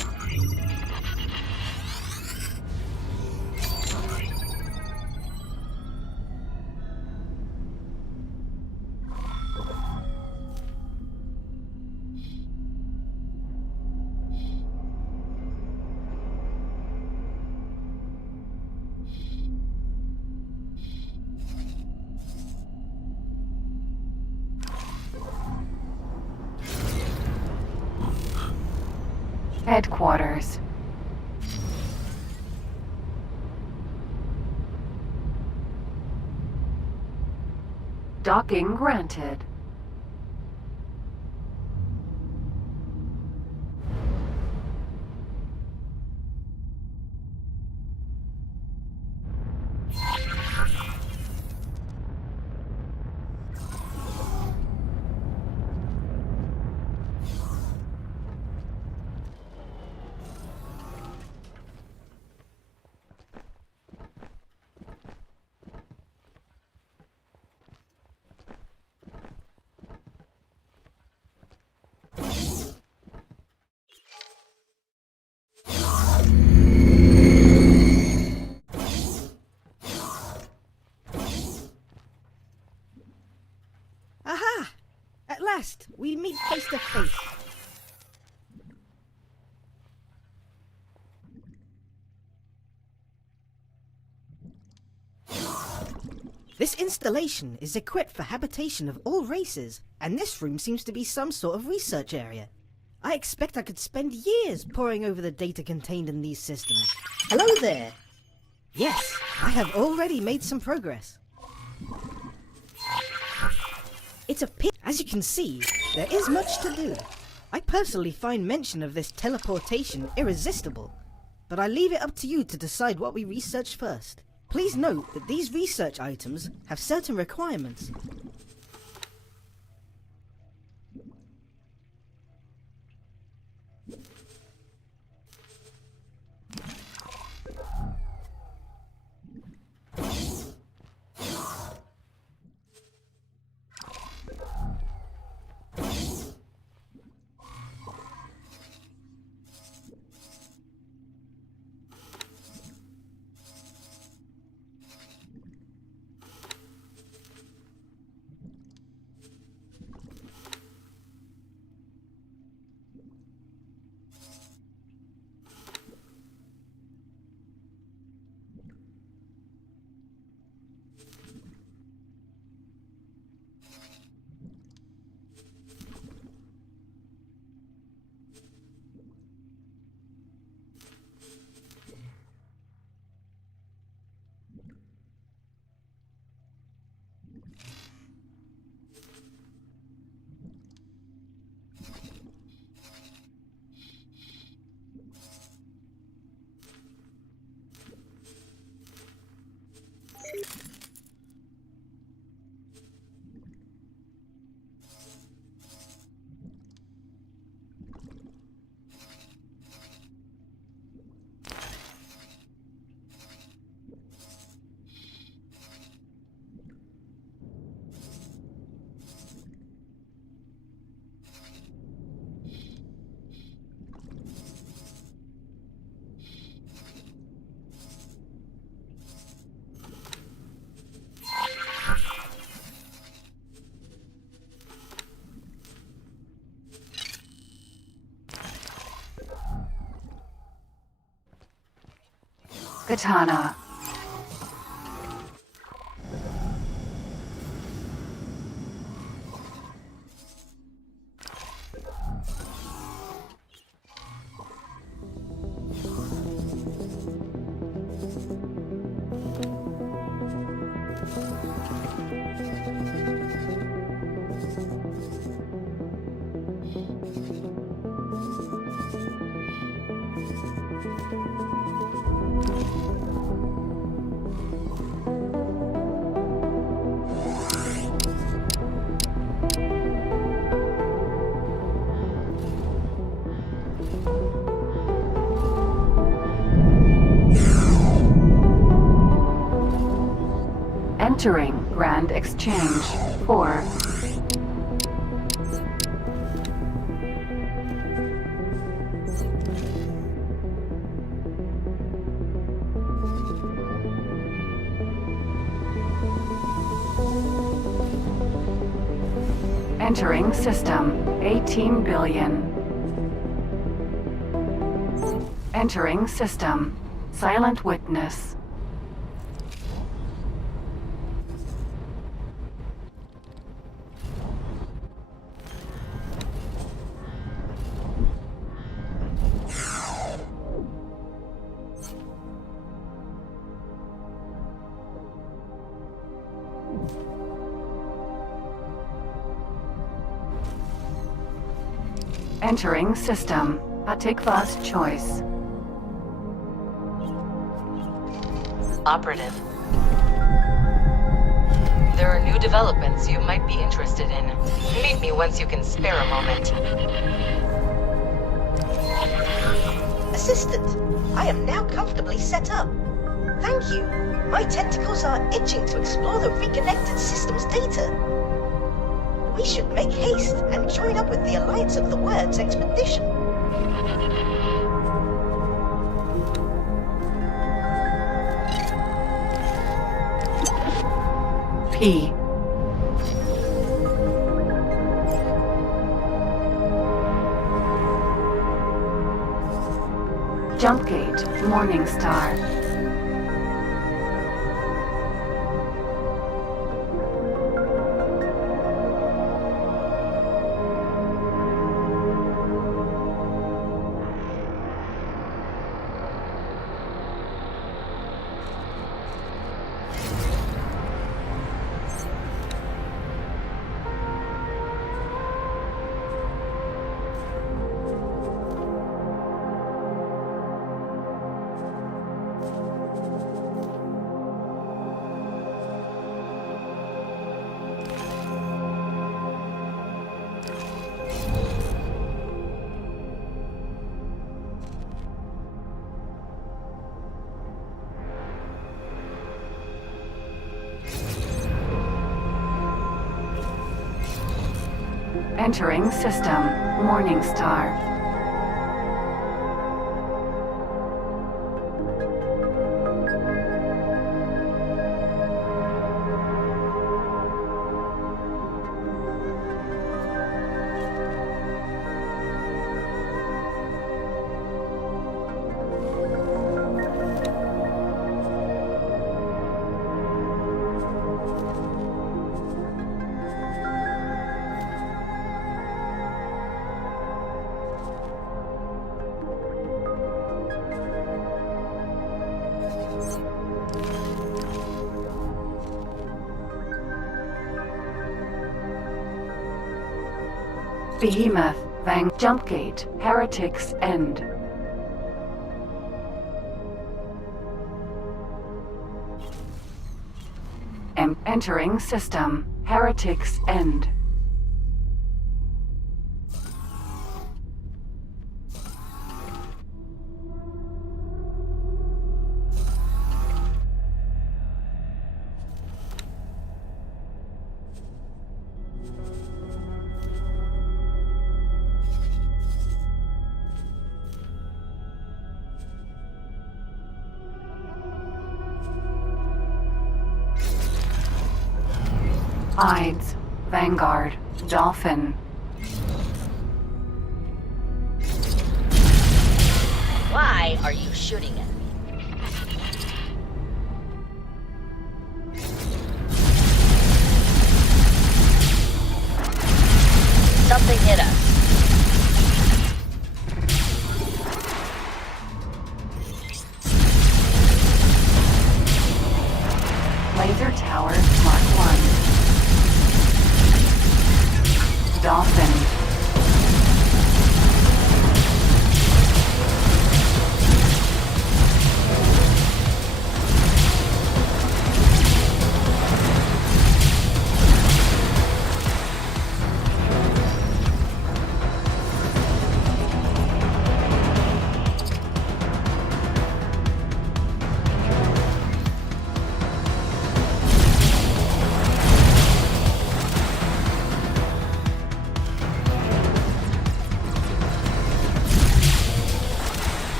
Headquarters. Docking granted. face to face. This installation is equipped for habitation of all races, and this room seems to be some sort of research area. I expect I could spend years poring over the data contained in these systems. Hello there! Yes, I have already made some progress. It's a pit. As you can see, there is much to do. I personally find mention of this teleportation irresistible, but I leave it up to you to decide what we research first. Please note that these research items have certain requirements. Katana. Entering Grand Exchange 4. Entering system 18 billion. Entering system Silent Witness. Entering system Atikva's choice. Operative. There are new developments you might be interested in. Meet me once you can spare a moment. Assistant, I am now comfortably set up. Thank you. My tentacles are itching to explore the reconnected system's data. We should make haste and join up with the Alliance of the Words expedition. P. Jump gate, Morning Star. Entering system, Morning Star. Behemoth, Vang, Jump Gate, Heretics End. Entering system, Heretics End. Ides, Vanguard, Dolphin. Why are you shooting at me? Something hit us. Laser Tower, Mark 1. Dolphin.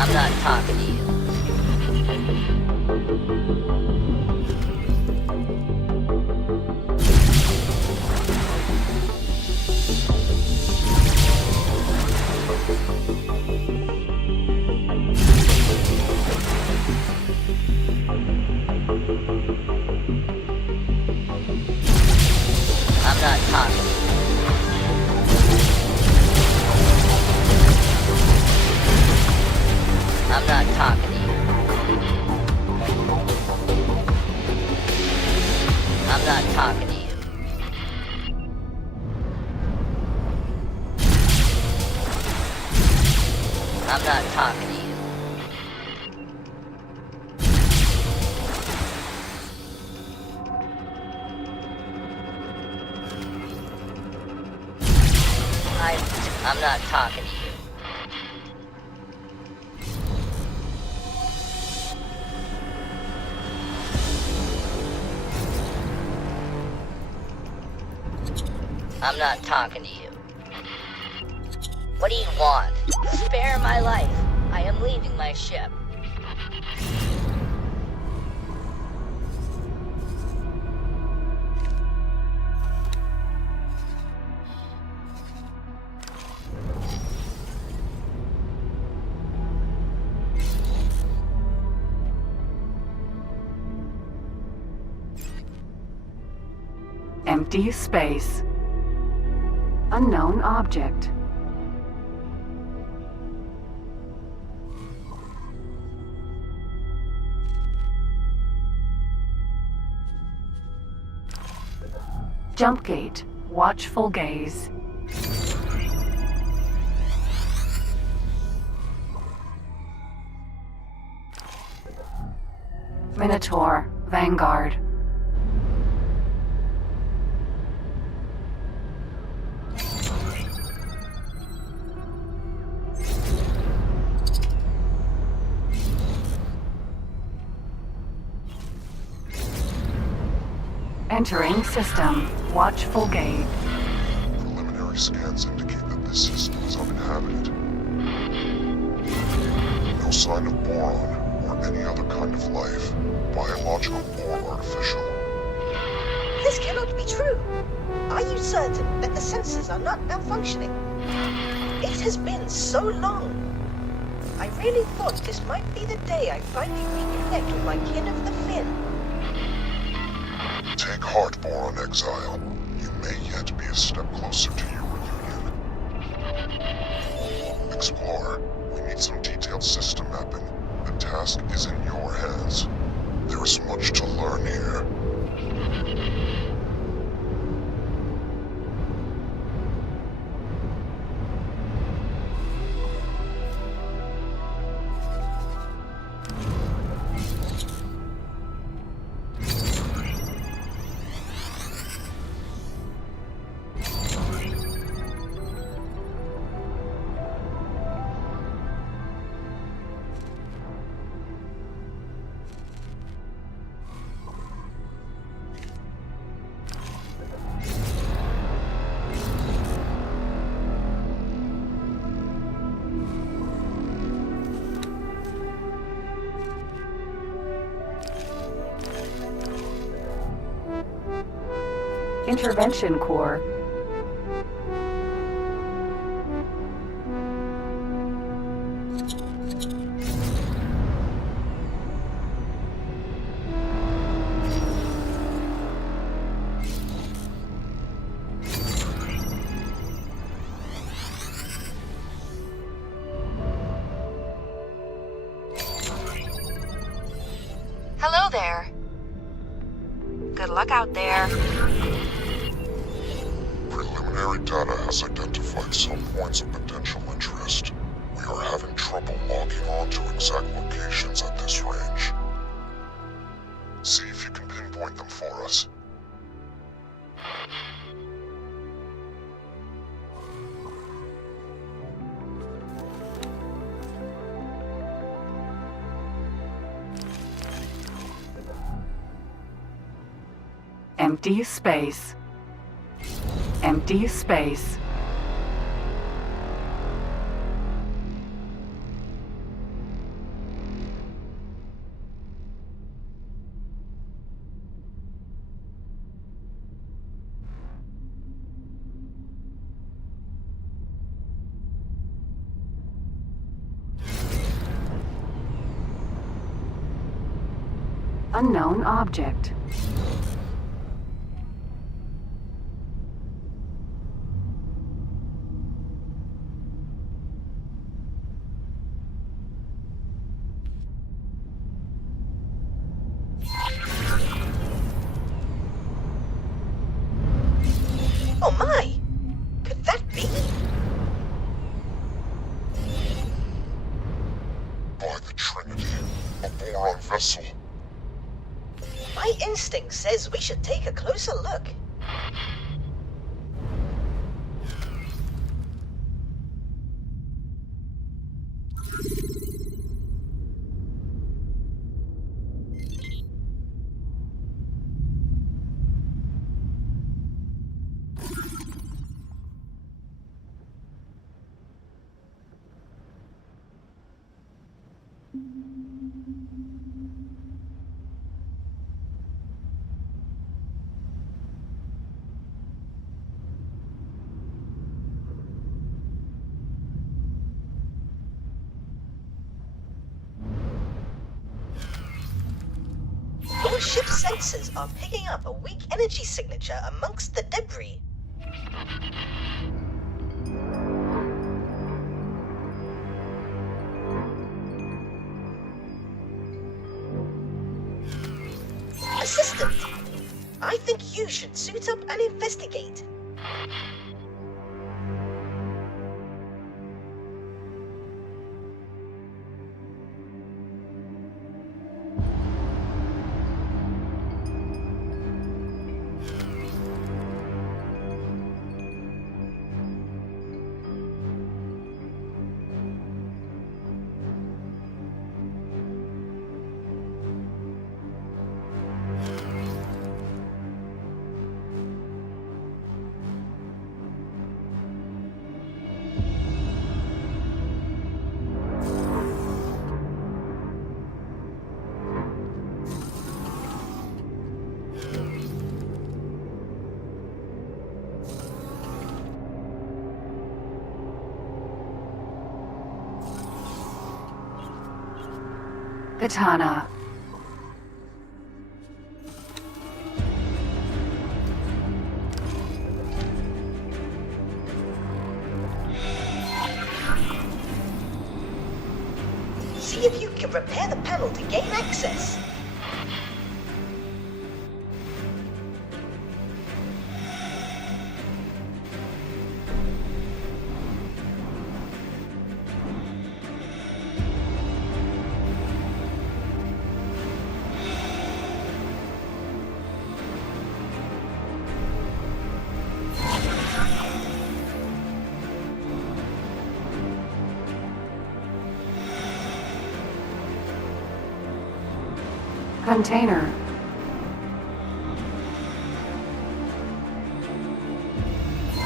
I'm not talking to you. I'm not talking to you. I'm not talking to you. I'm not talking to you. I'm not talking to you. I'm not talking to you. I'm not talking to you. What do you want? Spare my life. I am leaving my ship. Empty space. Unknown object. Jump gate. Watchful gaze. Minotaur. Vanguard. Entering system. Watchful gaze. Preliminary scans indicate that this system is uninhabited. No sign of boron or any other kind of life, biological or artificial. This cannot be true. Are you certain that the sensors are not malfunctioning? It has been so long. I really thought this might be the day I finally reconnect with my kin of the Fin. Take heart, Boron Exile. You may yet be a step closer to your reunion. Explorer, we need some detailed system mapping. The task is in your hands. There is much to learn here. Intervention core. Hello there. Good luck out there. Preliminary data has identified some points of potential interest. We are having trouble locking on to exact locations at this range. See if you can pinpoint them for us. Empty space. Empty space. Unknown object. Oh my! Could that be? By the Trinity, a boron vessel. My instinct says we should take a closer look. Your ship's sensors are picking up a weak energy signature amongst the debris. Assistant, I think you should suit up and investigate. Katana. See if you can repair the panel to gain access. Container.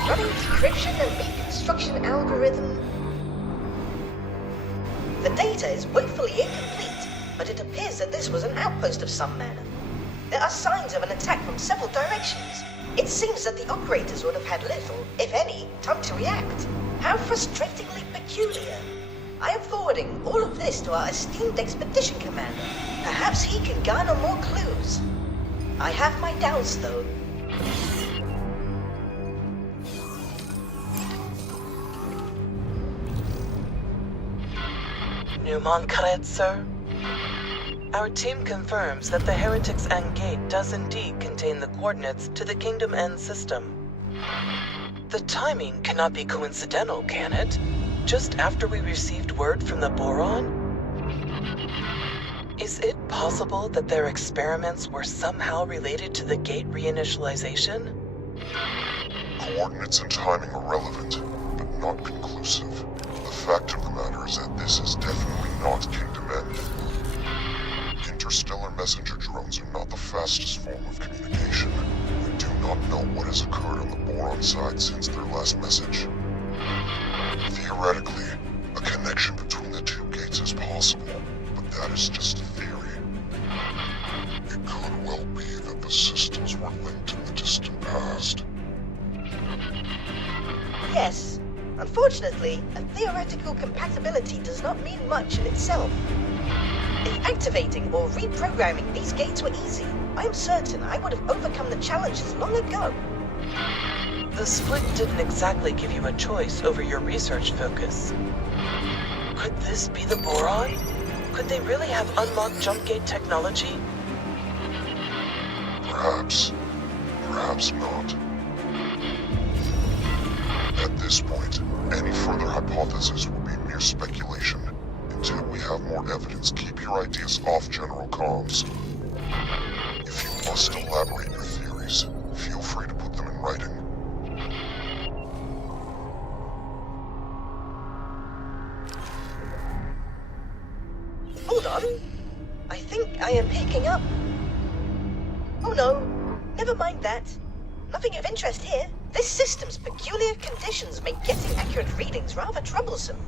Running decryption and reconstruction algorithm. The data is woefully incomplete, but it appears that this was an outpost of some manner. There are signs of an attack from several directions. It seems that the operators would have had little, if any, time to react. How frustratingly peculiar. I am forwarding all of this to our esteemed expedition commander. Perhaps he can garner more clues. I have my doubts, though. Newman Kret, sir? Our team confirms that the Heretics End Gate does indeed contain the coordinates to the Kingdom End system. The timing cannot be coincidental, can it? Just after we received word from the Boron? Is it possible that their experiments were somehow related to the gate reinitialization? Coordinates and timing are relevant, but not conclusive. The fact of the matter is that this is definitely not Kingdom End. Interstellar messenger drones are not the fastest form of communication. We do not know what has occurred on the Boron side since their last message. Theoretically, a connection between the two gates is possible, but that is just a theory. It could well be that the systems were linked in the distant past. Yes. Unfortunately, a theoretical compatibility does not mean much in itself. If activating or reprogramming these gates were easy, I am certain I would have overcome the challenges long ago. The split didn't exactly give you a choice over your research focus. Could this be the Boron? Could they really have unlocked jump gate technology? Perhaps. Perhaps not. At this point, any further hypothesis will be mere speculation. Until we have more evidence, keep your ideas off general comms. If you must elaborate your theories, feel free to put them in writing. Hold on. I think I am picking up. Oh no, never mind that. Nothing of interest here. This system's peculiar conditions make getting accurate readings rather troublesome.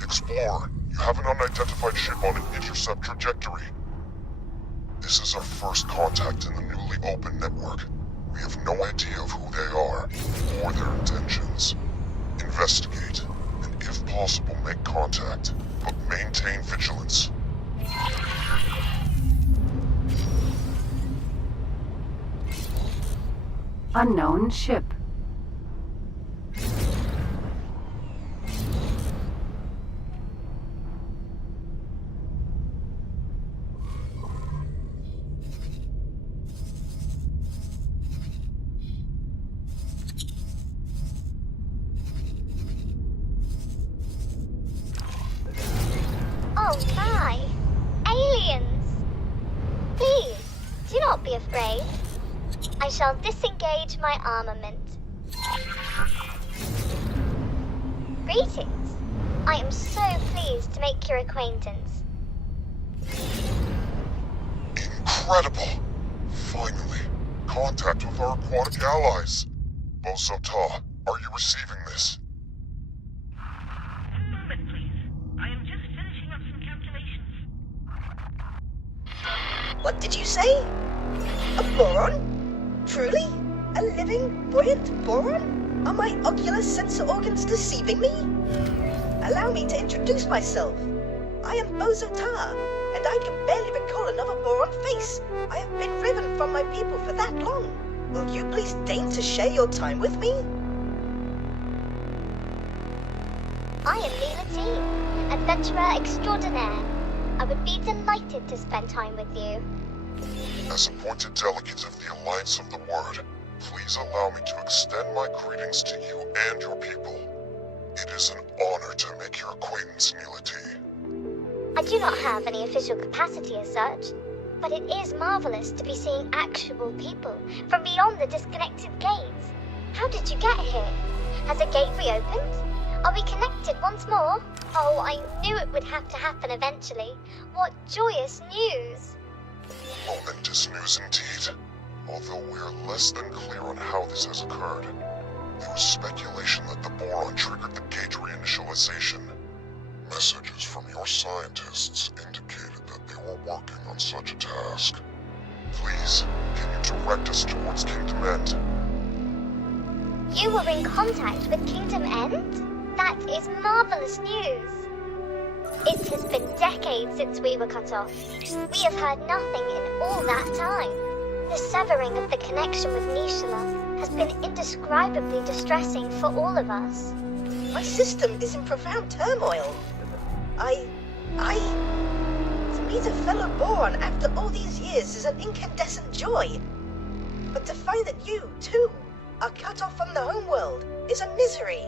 Explorer, you have an unidentified ship on an intercept trajectory. This is our first contact in the newly opened network. We have no idea of who they are or their intentions. Investigate, and if possible, make contact, but maintain vigilance. Unknown ship. Oh my! Aliens! Please, do not be afraid. I shall disengage my armament. Greetings. I am so pleased to make your acquaintance. Incredible! Finally, contact with our aquatic allies. Bosota, are you receiving this? One moment, please. I am just finishing up some calculations. What did you say? A boron? Truly? A living, buoyant boron? Are my ocular sensor organs deceiving me? Allow me to introduce myself. I am Bosota, and I can barely recall another boron face. I have been driven from my people for that long. Will you please deign to share your time with me? I am Leela T, adventurer extraordinaire. I would be delighted to spend time with you. As appointed delegate of the Alliance of the Word, please allow me to extend my greetings to you and your people. It is an honor to make your acquaintance, Leela T. I do not have any official capacity as such, but it is marvelous to be seeing actual people from beyond the disconnected gates. How did you get here? Has a gate reopened? Are we connected once more? Oh, I knew it would have to happen eventually. What joyous news! Momentous news indeed. Although we're less than clear on how this has occurred. There was speculation that the boron triggered the gate reinitialization. Messages from your scientists indicated that they were working on such a task. Please, can you direct us towards Kingdom End? You were in contact with Kingdom End? That is marvelous news. It has been decades since we were cut off. We have heard nothing in all that time. The severing of the connection with Nishala has been indescribably distressing for all of us. My system is in profound turmoil. To meet a fellow boron after all these years is an incandescent joy. But to find that you, too, are cut off from the homeworld is a misery.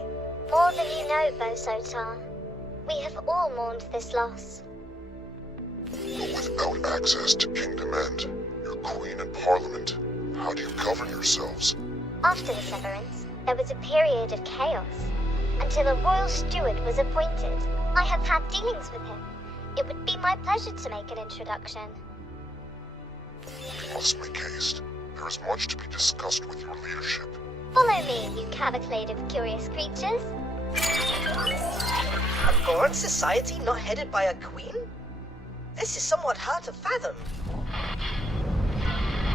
More than you know, Bosota. We have all mourned this loss. But without access to Kingdom End, your Queen and Parliament, how do you govern yourselves? After the severance, there was a period of chaos, until a royal steward was appointed. I have had dealings with him. It would be my pleasure to make an introduction. We must make haste. There is much to be discussed with your leadership. Follow me, you cavalcade of curious creatures. A boron society not headed by a queen? This is somewhat hard to fathom.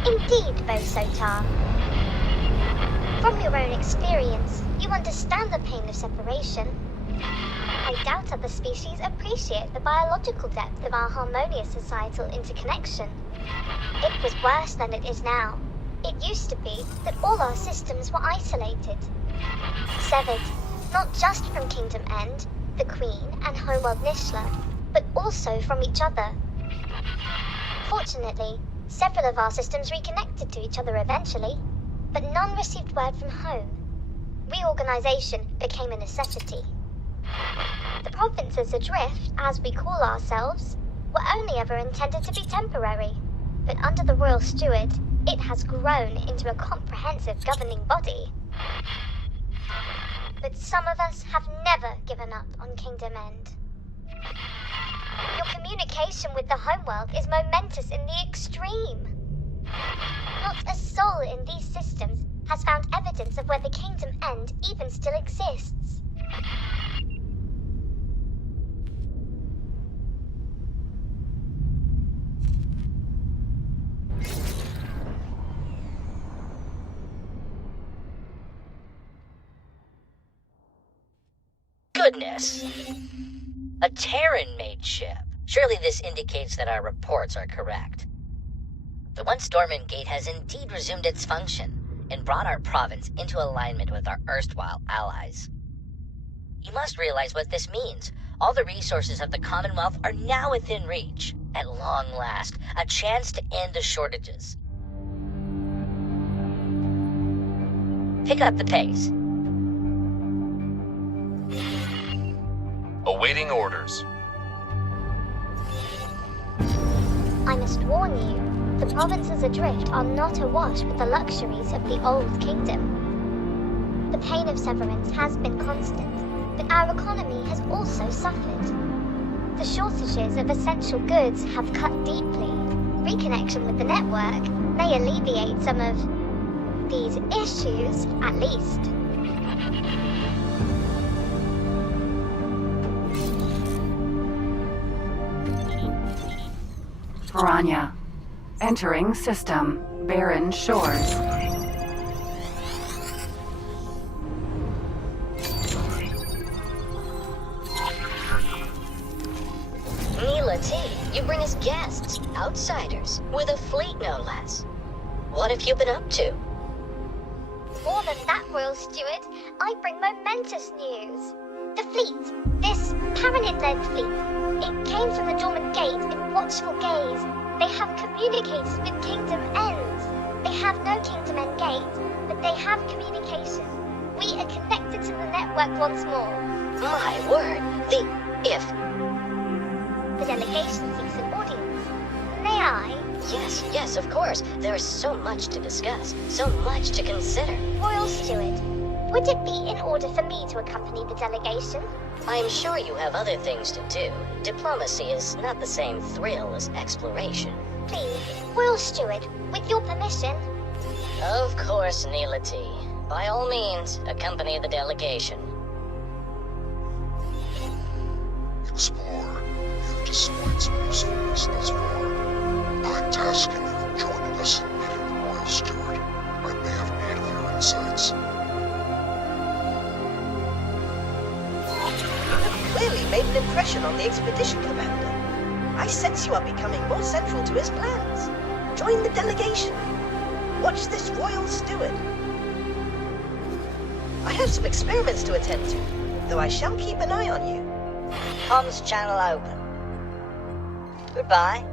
Indeed, Bosota. From your own experience, you understand the pain of separation. I doubt other species appreciate the biological depth of our harmonious societal interconnection. It was worse than it is now. It used to be that all our systems were isolated. Severed, not just from Kingdom End, the Queen and homeworld Nishala, but also from each other. Fortunately, several of our systems reconnected to each other eventually, but none received word from home. Reorganization became a necessity. The provinces adrift, as we call ourselves, were only ever intended to be temporary, but under the Royal Steward, it has grown into a comprehensive governing body. But some of us have never given up on Kingdom End. Your communication with the homeworld is momentous in the extreme. Not a soul in these systems has found evidence of where the Kingdom End even still exists. goodness. A Terran-made ship. Surely this indicates that our reports are correct. The once dormant gate has indeed resumed its function and brought our province into alignment with our erstwhile allies. You must realize what this means. All the resources of the Commonwealth are now within reach. At long last, a chance to end the shortages. Pick up the pace. Awaiting orders. I must warn you, the provinces adrift are not awash with the luxuries of the old kingdom. The pain of severance has been constant, but our economy has also suffered. The shortages of essential goods have cut deeply. Reconnection with the network may alleviate some of these issues, at least. Piranha. Entering system. Barren shores. Neela T, you bring us guests, outsiders, with a fleet no less. What have you been up to? More than that, Royal Steward, I bring momentous news. The fleet, this Paranid-led fleet, it came from the dormant gate in watchful gaze. They have communicated with Kingdom Ends. They have no Kingdom End gate, but they have communication. We are connected to the network once more. My word, if... The delegation seeks an audience. May I? Yes, of course. There is so much to discuss, so much to consider. Royal Steward, would it be in order for me to accompany the delegation? I'm sure you have other things to do. Diplomacy is not the same thrill as exploration. Please, Royal Steward, with your permission. Of course, Neela T. By all means, accompany the delegation. Explorer, you've displayed some usefulness thus far. I'm tasking you with joining us in meeting the Royal Steward. I may have need of your insights. You've clearly made an impression on the expedition commander. I sense you are becoming more central to his plans. Join the delegation. Watch this Royal Steward. I have some experiments to attend to, though I shall keep an eye on you. Comms channel open. Goodbye.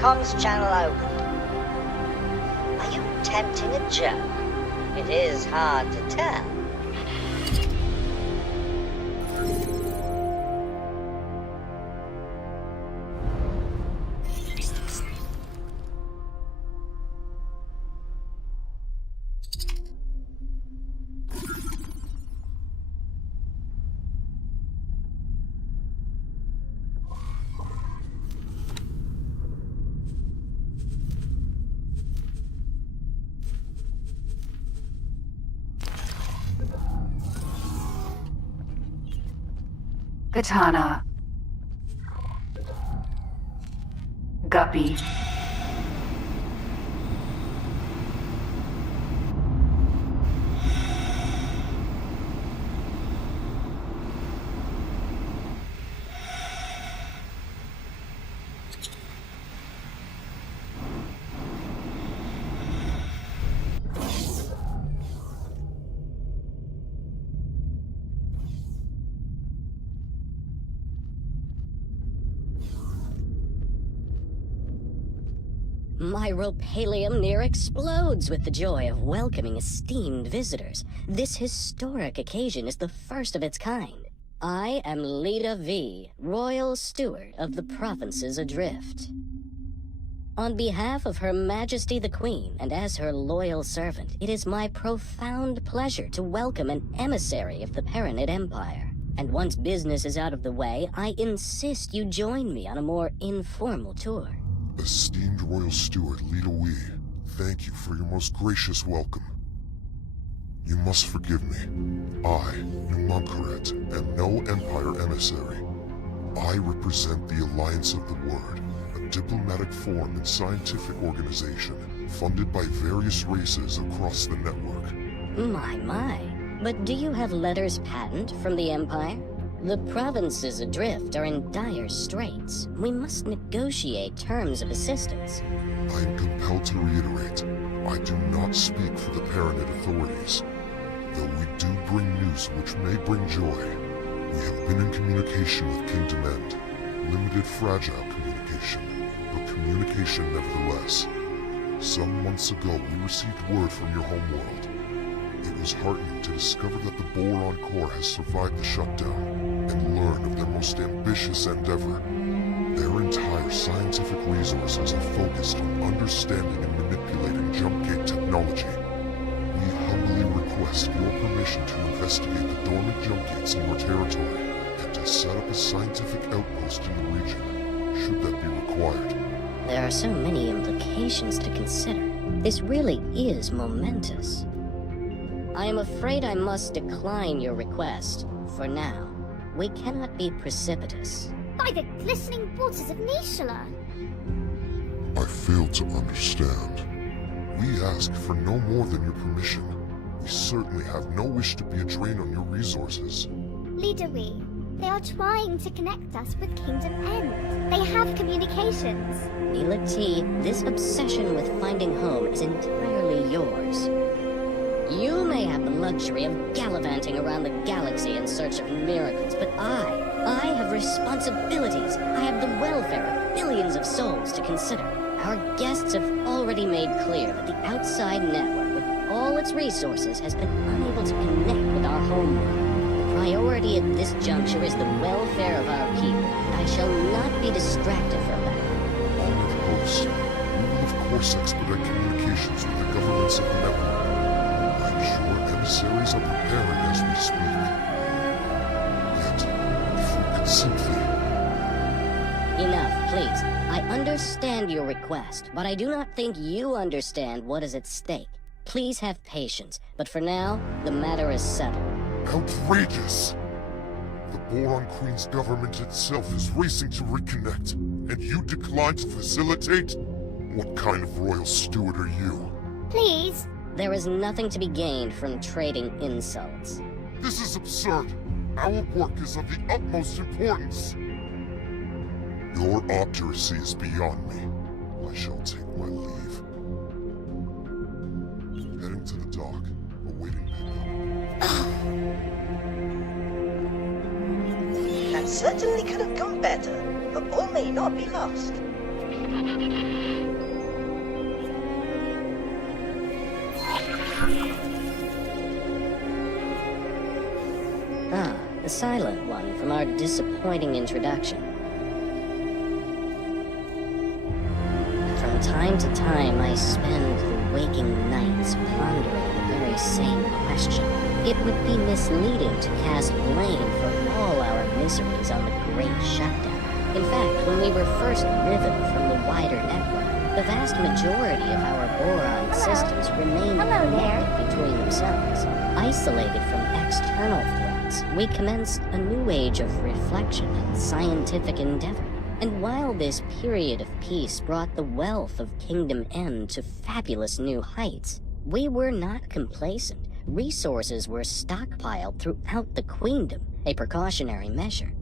Comms channel open. Are you tempting a joke? It is hard to tell. Katana. Guppy. My ropalium near explodes with the joy of welcoming esteemed visitors. This historic occasion is the first of its kind. I am Leda V, Royal Steward of the Provinces Adrift. On behalf of Her Majesty the Queen, and as her loyal servant, it is my profound pleasure to welcome an emissary of the Paranid Empire. And once business is out of the way, I insist you join me on a more informal tour. Esteemed Royal Steward Leda Wee, thank you for your most gracious welcome. You must forgive me. I, Numunkaret, am no Empire emissary. I represent the Alliance of the Word, a diplomatic forum and scientific organization funded by various races across the network. My. But do you have letters patent from the Empire? The provinces adrift are in dire straits. We must negotiate terms of assistance. I am compelled to reiterate, I do not speak for the Paranid authorities. Though we do bring news which may bring joy, we have been in communication with Kingdom End. Limited, fragile communication, but communication nevertheless. Some months ago, we received word from your homeworld. It was heartening to discover that the Boron Core has survived the shutdown and learn of their most ambitious endeavor. Their entire scientific resources are focused on understanding and manipulating jumpgate technology. We humbly request your permission to investigate the dormant jumpgates in your territory and to set up a scientific outpost in the region, should that be required. There are so many implications to consider. This really is momentous. I am afraid I must decline your request, for now. We cannot be precipitous. By the glistening waters of Nishala! I fail to understand. We ask for no more than your permission. We certainly have no wish to be a drain on your resources. Leader Wee, they are trying to connect us with Kingdom End. They have communications. Neela T, this obsession with finding home is entirely yours. You may have the luxury of gallivanting around the galaxy in search of miracles, but I have responsibilities. I have the welfare of billions of souls to consider. Our guests have already made clear that the outside network, with all its resources, has been unable to connect with our homeworld. The priority at this juncture is the welfare of our people, and I shall not be distracted from that. Honored host, we will of course expedite communications with the governments of the network. I'm sure emissaries are preparing as we speak. Yet, if we could simply... Enough, please. I understand your request, but I do not think you understand what is at stake. Please have patience, but for now, the matter is settled. Outrageous! The Boron Queen's government itself is racing to reconnect, and you decline to facilitate? What kind of royal steward are you? Please? There is nothing to be gained from trading insults. This is absurd. Our work is of the utmost importance. Your obduracy is beyond me. I shall take my leave. Heading to the dock, awaiting pickup. That certainly could have gone better, but all may not be lost. The silent one from our disappointing introduction. From time to time, I spend the waking nights pondering the very same question. It would be misleading to cast blame for all our miseries on the Great Shutdown. In fact, when we were first driven from the wider network, the vast majority of our boron systems remained connected between themselves. Isolated from external threats, we commenced a new age of reflection and scientific endeavor. And while this period of peace brought the wealth of Kingdom End to fabulous new heights, we were not complacent. Resources were stockpiled throughout the Queendom, a precautionary measure.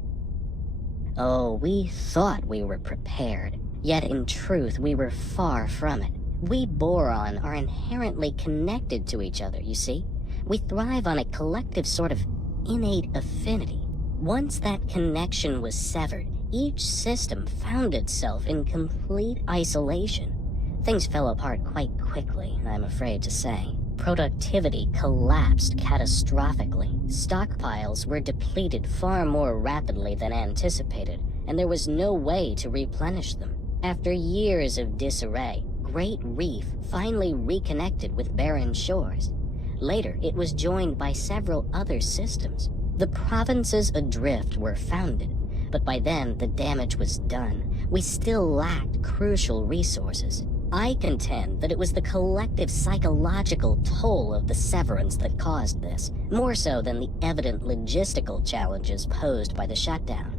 Oh, we thought we were prepared, yet in truth we were far from it. We boron are inherently connected to each other, you see. We thrive on a collective sort of innate affinity. Once that connection was severed, each system found itself in complete isolation. things fell apart quite quickly, I'm afraid to say. Productivity collapsed catastrophically. Stockpiles were depleted far more rapidly than anticipated, and there was no way to replenish them. After years of disarray, Great Reef finally reconnected with barren shores. Later, it was joined by several other systems. The provinces adrift were founded, but by then the damage was done. We still lacked crucial resources. I contend that it was the collective psychological toll of the severance that caused this, more so than the evident logistical challenges posed by the shutdown.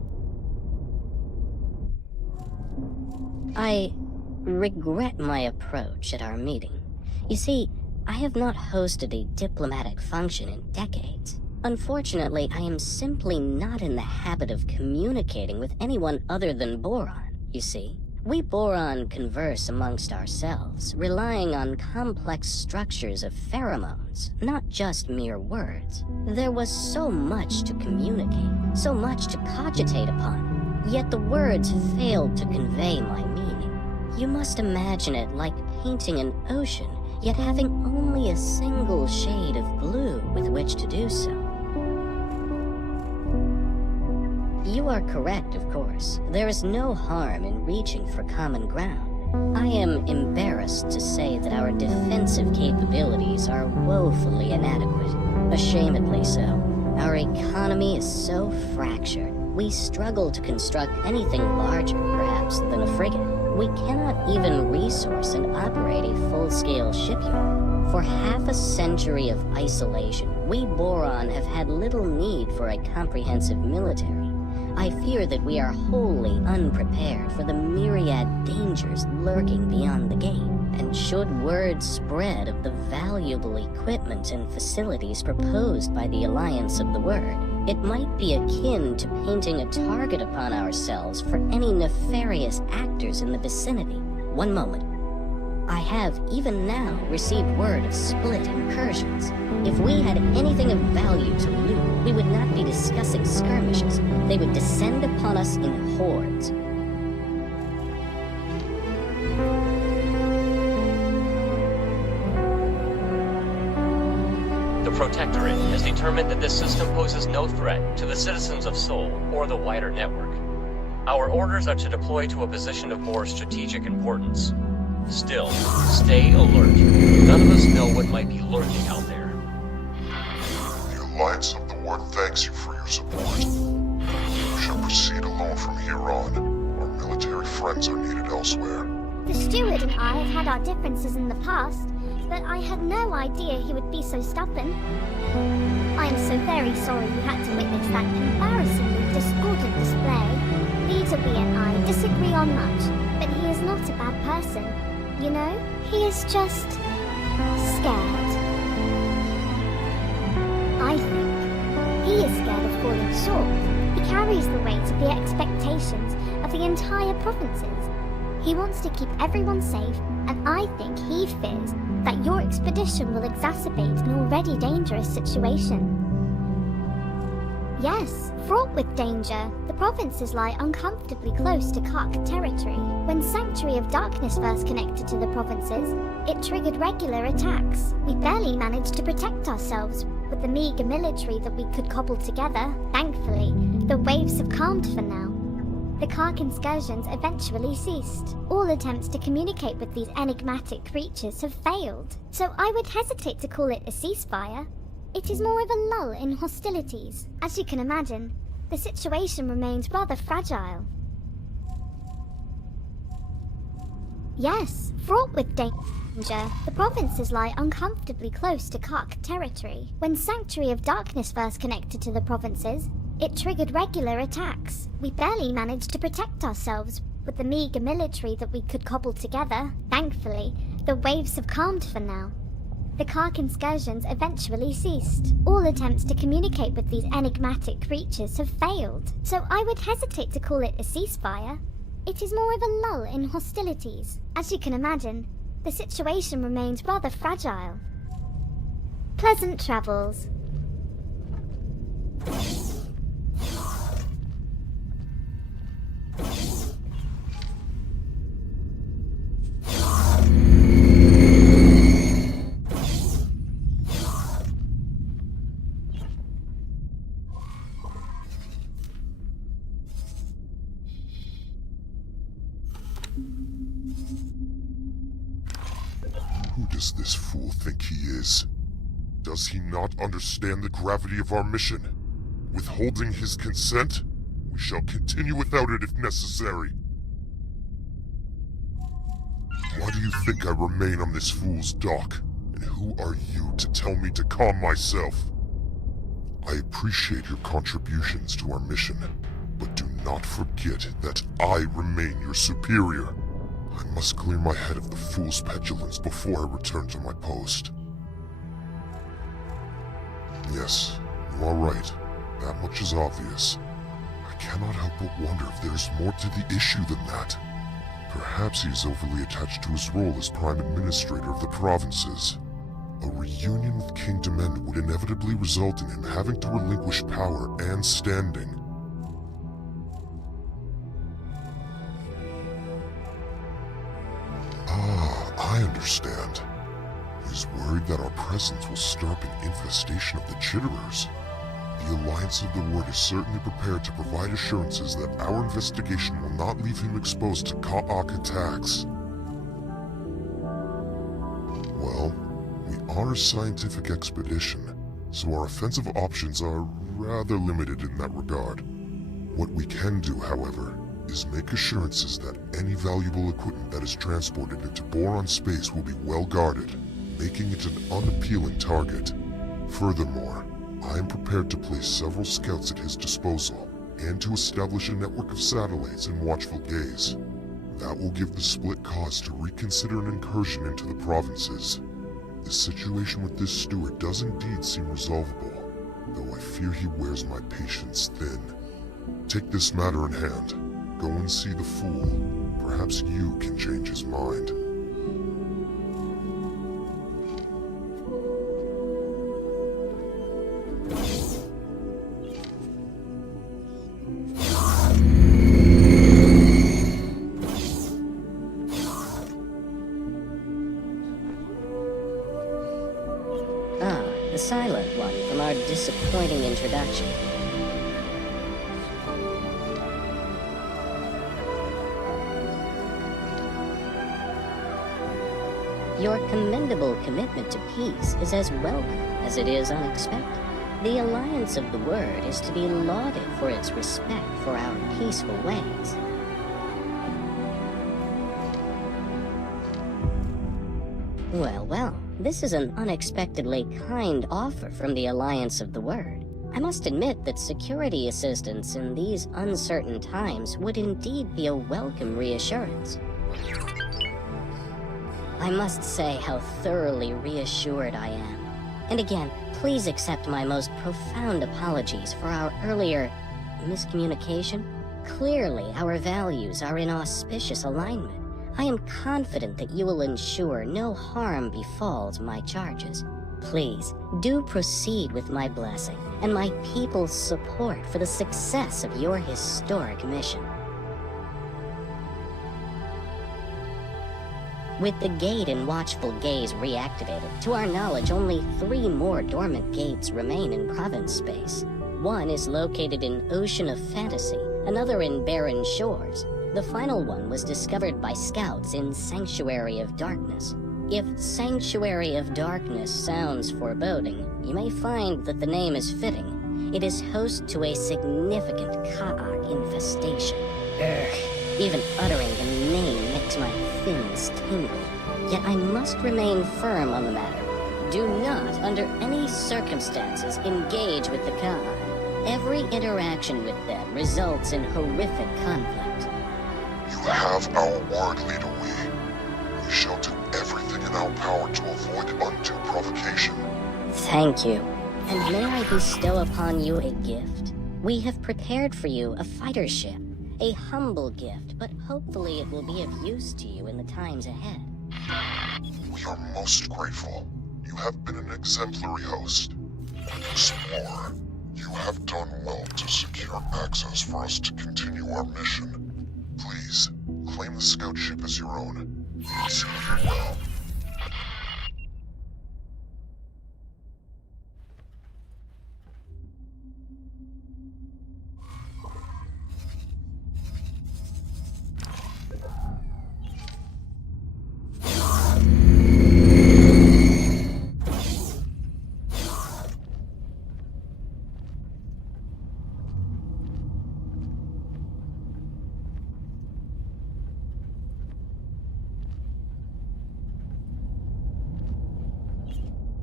I regret my approach at our meeting. You see, I have not hosted a diplomatic function in decades. Unfortunately, I am simply not in the habit of communicating with anyone other than Boron, you see. We Boron converse amongst ourselves, relying on complex structures of pheromones, not just mere words. There was so much to communicate, so much to cogitate upon, yet the words failed to convey my meaning. You must imagine it like painting an ocean, yet having only a single shade of blue with which to do so. You are correct, of course. There is no harm in reaching for common ground. I am embarrassed to say that our defensive capabilities are woefully inadequate. Ashamedly so. Our economy is so fractured. We struggle to construct anything larger, perhaps, than a frigate. We cannot even resource and operate a full-scale shipyard. For half a century of isolation, we Boron have had little need for a comprehensive military. I fear that we are wholly unprepared for the myriad dangers lurking beyond the gate. And should word spread of the valuable equipment and facilities proposed by the Alliance of the Word, it might be akin to painting a target upon ourselves for any nefarious actors in the vicinity. One moment. I have, even now, received word of split incursions. If we had anything of value to loot, we would not be discussing skirmishes. They would descend upon us in hordes. The Protectorate has determined that this system poses no threat to the citizens of Sol or the wider network. Our orders are to deploy to a position of more strategic importance. Still, stay alert. None of us know what might be lurking out there. The Alliance of the Word thanks you for your support. You shall proceed alone from here on. Our military friends are needed elsewhere. The steward and I have had our differences in the past, but I had no idea he would be so stubborn. I am so very sorry you had to witness that embarrassingly discordant display. Leader B and I disagree on much, but he is not a bad person. You know, he is just scared. I think he is scared of falling short. He carries the weight of the expectations of the entire provinces. He wants to keep everyone safe, and I think he fears that your expedition will exacerbate an already dangerous situation. Yes, fraught with danger, the provinces lie uncomfortably close to Kark territory. When Sanctuary of Darkness first connected to the provinces, it triggered regular attacks. We barely managed to protect ourselves with the meager military that we could cobble together. Thankfully, the waves have calmed for now. The Kark incursions eventually ceased. All attempts to communicate with these enigmatic creatures have failed, so I would hesitate to call it a ceasefire. It is more of a lull in hostilities. As you can imagine, the situation remains rather fragile. Yes, fraught with danger, the provinces lie uncomfortably close to Kark territory. When Sanctuary of Darkness first connected to the provinces, it triggered regular attacks. We barely managed to protect ourselves with the meager military that we could cobble together. Thankfully, the waves have calmed for now. The Kark incursions eventually ceased. All attempts to communicate with these enigmatic creatures have failed, so I would hesitate to call it a ceasefire. It is more of a lull in hostilities. As you can imagine, the situation remains rather fragile. Pleasant travels. Who does this fool think he is? Does he not understand the gravity of our mission? Withholding his consent? We shall continue without it if necessary. Why do you think I remain on this fool's dock? And who are you to tell me to calm myself? I appreciate your contributions to our mission, but do not forget that I remain your superior. I must clear my head of the fool's petulance before I return to my post. Yes, you are right. That much is obvious. I cannot help but wonder if there is more to the issue than that. Perhaps he is overly attached to his role as Prime Administrator of the provinces. A reunion with Kingdom End would inevitably result in him having to relinquish power and standing. Ah, I understand. He's worried that our presence will stir up an infestation of the Chitterers. The Alliance of the Word is certainly prepared to provide assurances that our investigation will not leave him exposed to Ka'ak attacks. Well, we are a scientific expedition, so our offensive options are rather limited in that regard. What we can do, however, is make assurances that any valuable equipment that is transported into Boron space will be well guarded, making it an unappealing target. Furthermore, I am prepared to place several scouts at his disposal, and to establish a network of satellites in watchful gaze. That will give the split cause to reconsider an incursion into the provinces. The situation with this steward does indeed seem resolvable, though I fear he wears my patience thin. Take this matter in hand. Go and see the fool. Perhaps you can change his mind. The silent one from our disappointing introduction. Your commendable commitment to peace is as welcome as it is unexpected. The Alliance of the Word is to be lauded for its respect for our peaceful ways. Well, this is an unexpectedly kind offer from the Alliance of the Word. I must admit that security assistance in these uncertain times would indeed be a welcome reassurance. I must say how thoroughly reassured I am. And again, please accept my most profound apologies for our earlier miscommunication. Clearly, our values are in auspicious alignment. I am confident that you will ensure no harm befalls my charges. Please, do proceed with my blessing and my people's support for the success of your historic mission. With the gate and watchful gaze reactivated, to our knowledge only 3 more dormant gates remain in province space. One is located in Ocean of Fantasy, another in Barren Shores. The final one was discovered by scouts in Sanctuary of Darkness. If Sanctuary of Darkness sounds foreboding, you may find that the name is fitting. It is host to a significant Ka'ak infestation. Even uttering the name makes my fins tingle. Yet I must remain firm on the matter. Do not, under any circumstances, engage with the Ka'ak. Every interaction with them results in horrific conflict. You have our word, Leader Wee. We shall do everything in our power to avoid undue provocation. Thank you. And may I bestow upon you a gift? We have prepared for you a fighter ship. A humble gift, but hopefully it will be of use to you in the times ahead. We are most grateful. You have been an exemplary host. Explorer, you have done well to secure access for us to continue our mission. Please, claim the scout ship as your own. Serve you well.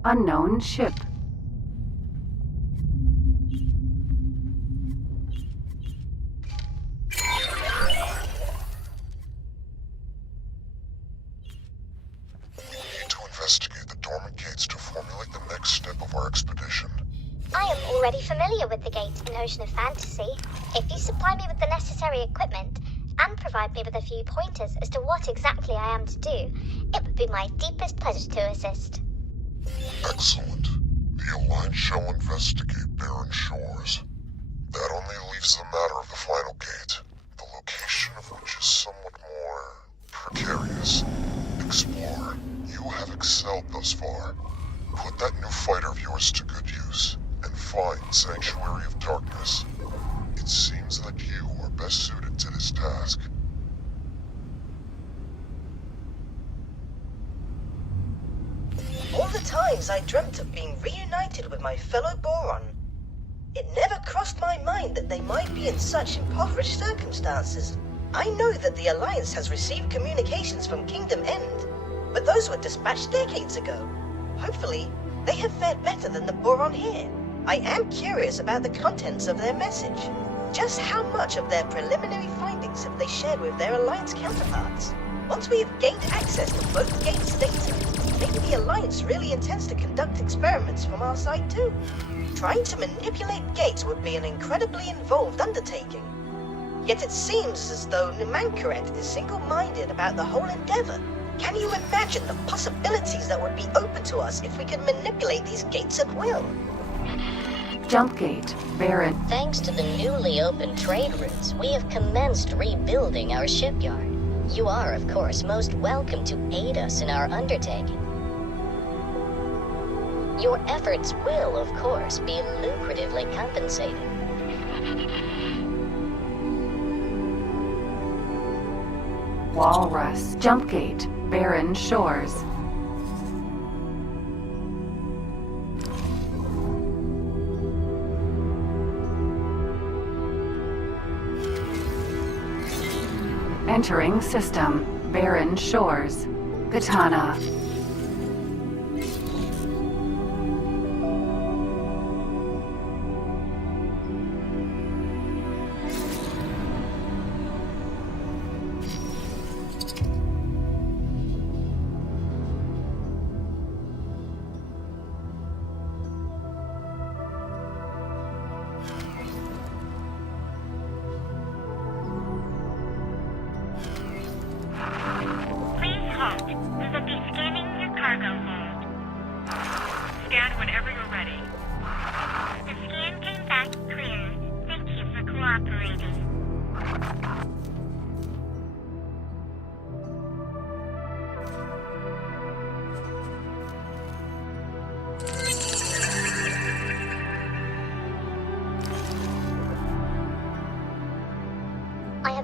Unknown ship. Investigate the dormant gates to formulate the next step of our expedition. I am already familiar with the gate in Ocean of Fantasy. If you supply me with the necessary equipment and provide me with a few pointers as to what exactly I am to do, it would be my deepest pleasure to assist. Excellent. The Alliance shall investigate barren shores. That only leaves the matter of the final gate, the location of which is somewhat more precarious. Explorer, you have excelled thus far. Put that new fighter of yours to good use, and find Sanctuary of Darkness. It seems that you are best suited to this task. All the times I dreamt of being reunited with my fellow Boron, it never crossed my mind that they might be in such impoverished circumstances. I know that the Alliance has received communications from Kingdom End, but those were dispatched decades ago. Hopefully, they have fared better than the Boron here. I am curious about the contents of their message. Just how much of their preliminary findings have they shared with their Alliance counterparts? Once we have gained access to both gates' data, maybe the Alliance really intends to conduct experiments from our side too. Trying to manipulate gates would be an incredibly involved undertaking. Yet it seems as though Numankaret is single-minded about the whole endeavor. Can you imagine the possibilities that would be open to us if we could manipulate these gates at will? Jump gate, barren. Thanks to the newly opened trade routes, we have commenced rebuilding our shipyard. You are, of course, most welcome to aid us in our undertaking. Your efforts will, of course, be lucratively compensated. Walrus, jump gate, barren shores. Entering system, barren shores. Katana.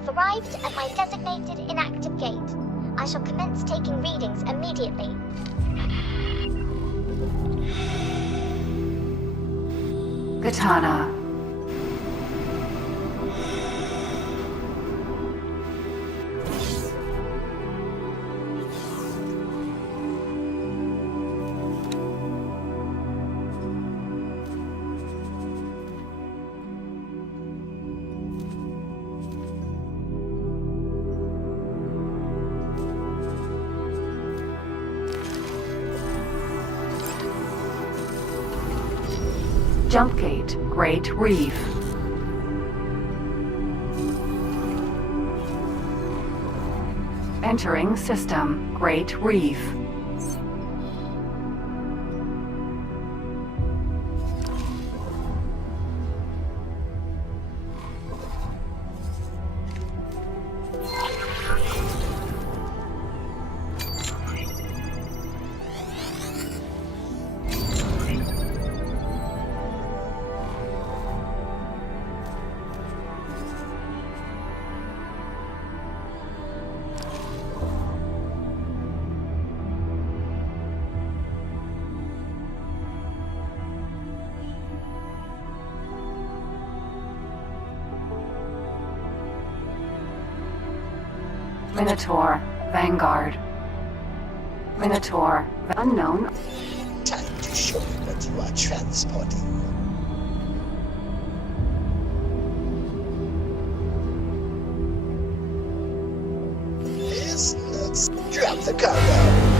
Arrived at my designated inactive gate. I shall commence taking readings immediately. Katana. Jump gate, Great Reef. Entering system, Great Reef. Minotaur, Vanguard. Minotaur, unknown. Time to show you what you are transporting. This looks... Drop the cargo.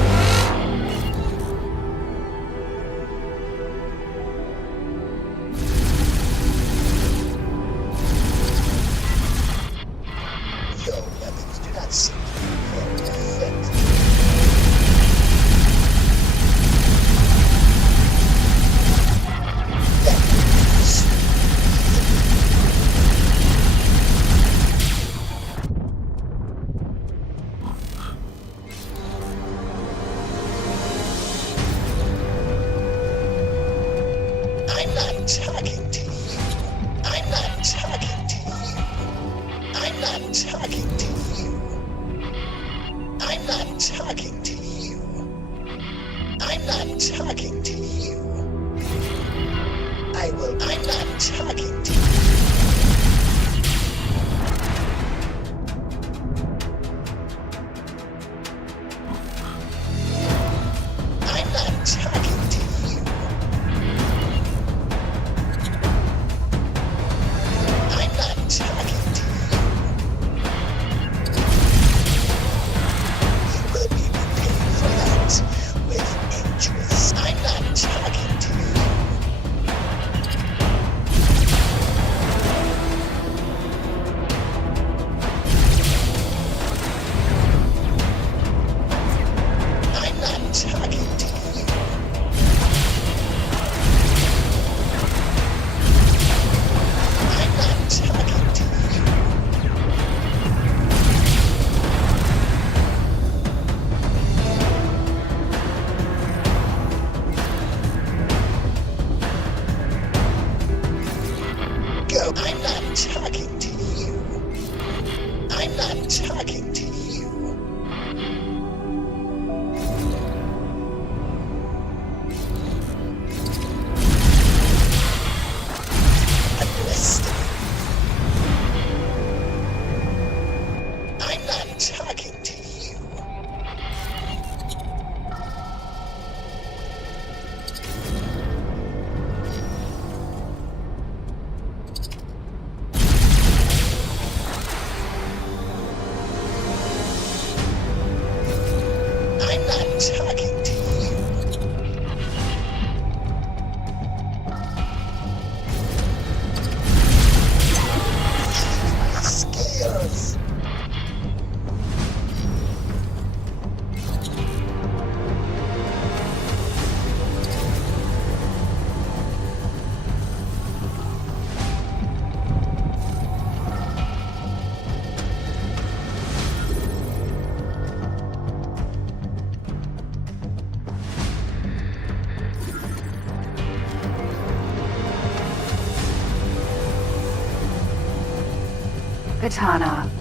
Katana.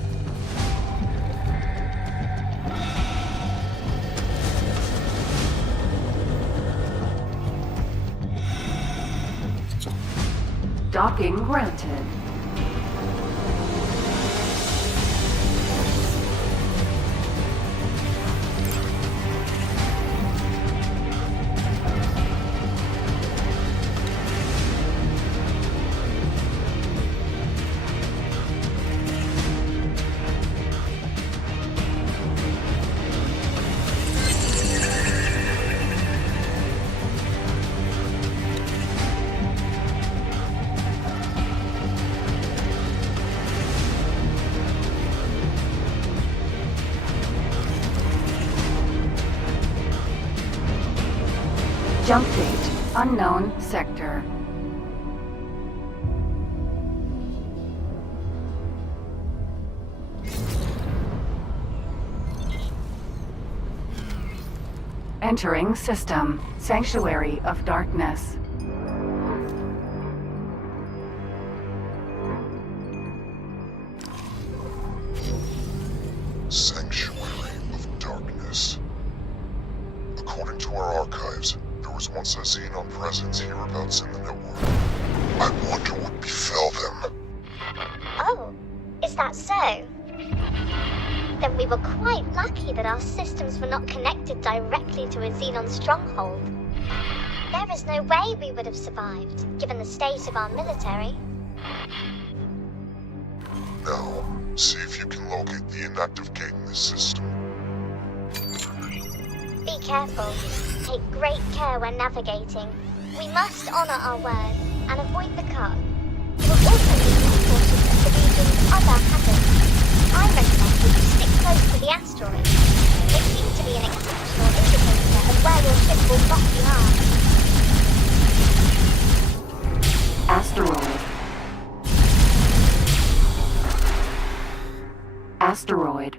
Docking granted. Jump date, unknown sector. Entering system, Sanctuary of Darkness. Sanctuary of Darkness. According to our archives, there was once a Xenon presence hereabouts in the network. I wonder what befell them. Oh, is that so? Then we were quite lucky that our systems were not connected directly to a Xenon stronghold. There is no way we would have survived, given the state of our military. Now, see if you can locate the inactive gate in this system. Be careful. Take great care when navigating. We must honor our word and avoid the cut. You will also need to be cautious of the region's other hazards. I recommend that you stick close to the asteroid. They seem to be an exceptional indicator of where your ship will not be harmed. Asteroid. Asteroid.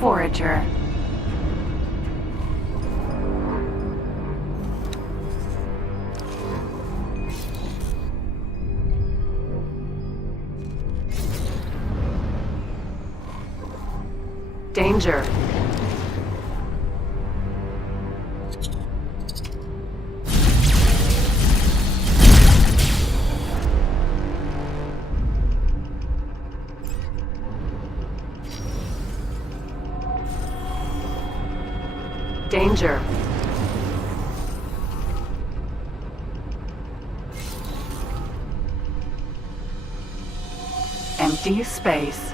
Forager. Danger. Danger. Empty space.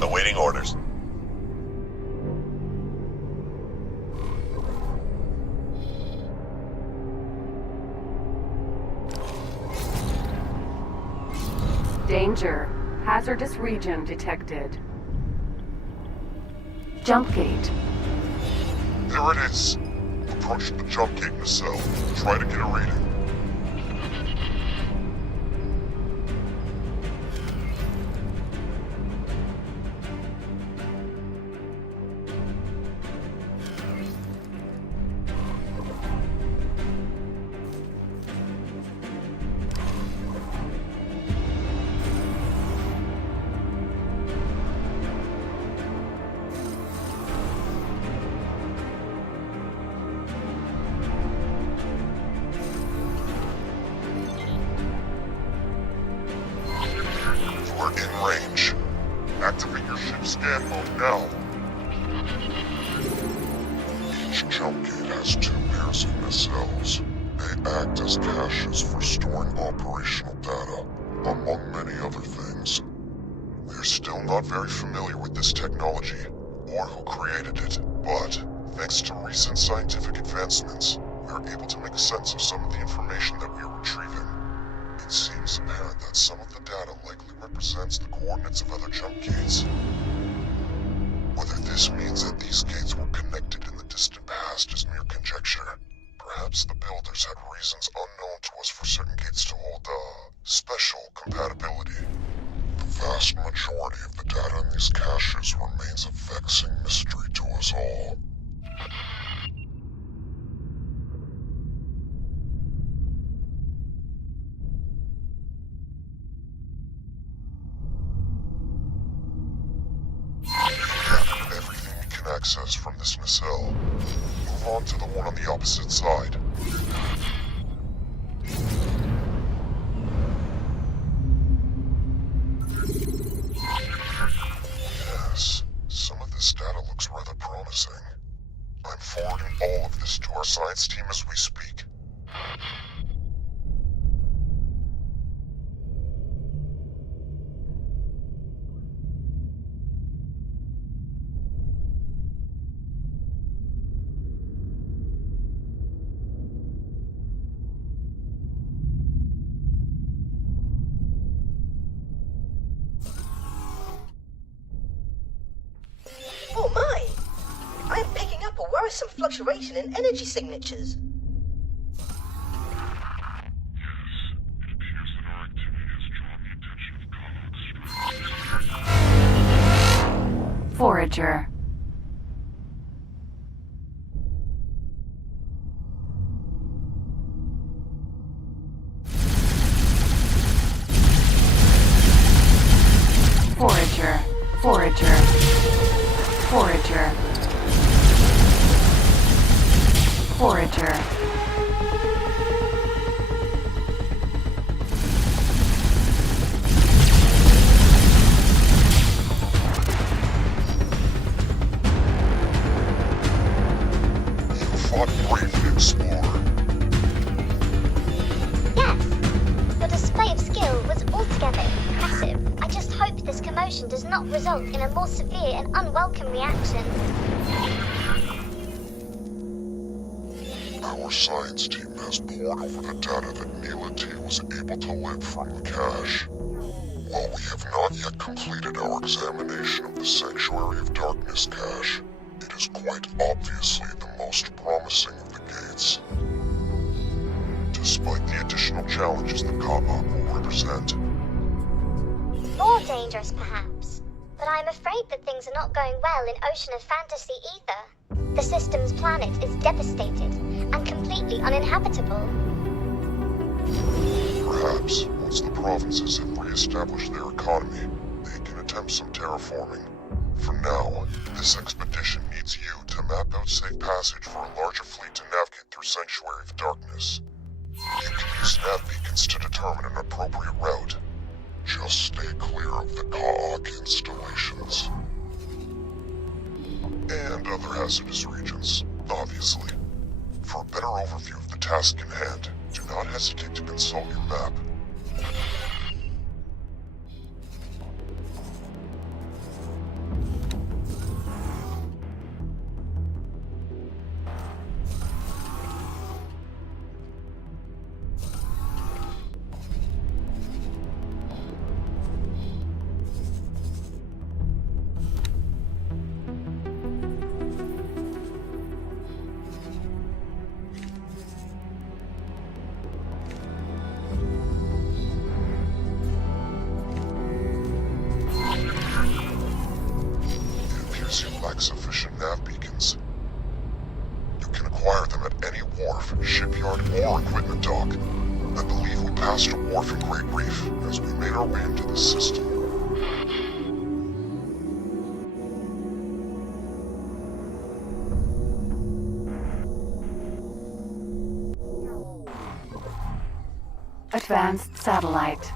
Awaiting orders. Danger. Hazardous region detected. Jump gate. There it is. Approach the jump gate in the cell. Try to get a reading. We're in range. Activate your ship's scan mode now. Each jump gate has 2 pairs of nacelles. They act as caches for storing operational data, among many other things. We're still not very familiar with this technology, or who created it, but thanks to recent scientific advancements, we are able to make sense of some of the information that we are retrieving. It seems apparent that some of the data likely represents the coordinates of other jump gates. Whether this means that these gates were connected in the distant past is mere conjecture. Perhaps the builders had reasons unknown to us for certain gates to hold, special compatibility. The vast majority of the data in these caches remains a vexing mystery to us all. Everything we can access from this nacelle. Move on to the one on the opposite side. Yes, some of this data looks rather promising. I'm forwarding all of this to our science team as we speak. Oh my! I am picking up a worrisome fluctuation in energy signatures. Forager. Forager. Forager. Forager. Forager. Fought bravely, Explorer. Yes. Your display of skill was altogether impressive. I just hope this commotion does not result in a more severe and unwelcome reaction. Our science team has pored over the data that Neela T was able to lib from the cache. While we have not yet completed our examination of the Sanctuary of Darkness cache, it is quite obviously the most promising of the gates. Despite the additional challenges that Kappa will represent. More dangerous, perhaps. But I'm afraid that things are not going well in Ocean of Fantasy either. The system's planet is devastated and completely uninhabitable. Perhaps, once the provinces have re-established their economy, they can attempt some terraforming. For now, this expedition needs you to map out safe passage for a larger fleet to navigate through Sanctuary of Darkness. You can use nav beacons to determine an appropriate route. Just stay clear of the Ka'ak installations. And other hazardous regions, obviously. For a better overview of the task in hand, do not hesitate to consult your map. Sufficient nav beacons. You can acquire them at any wharf, shipyard, or equipment dock. I believe we passed a wharf in Great Reef as we made our way into the system. Advanced satellite.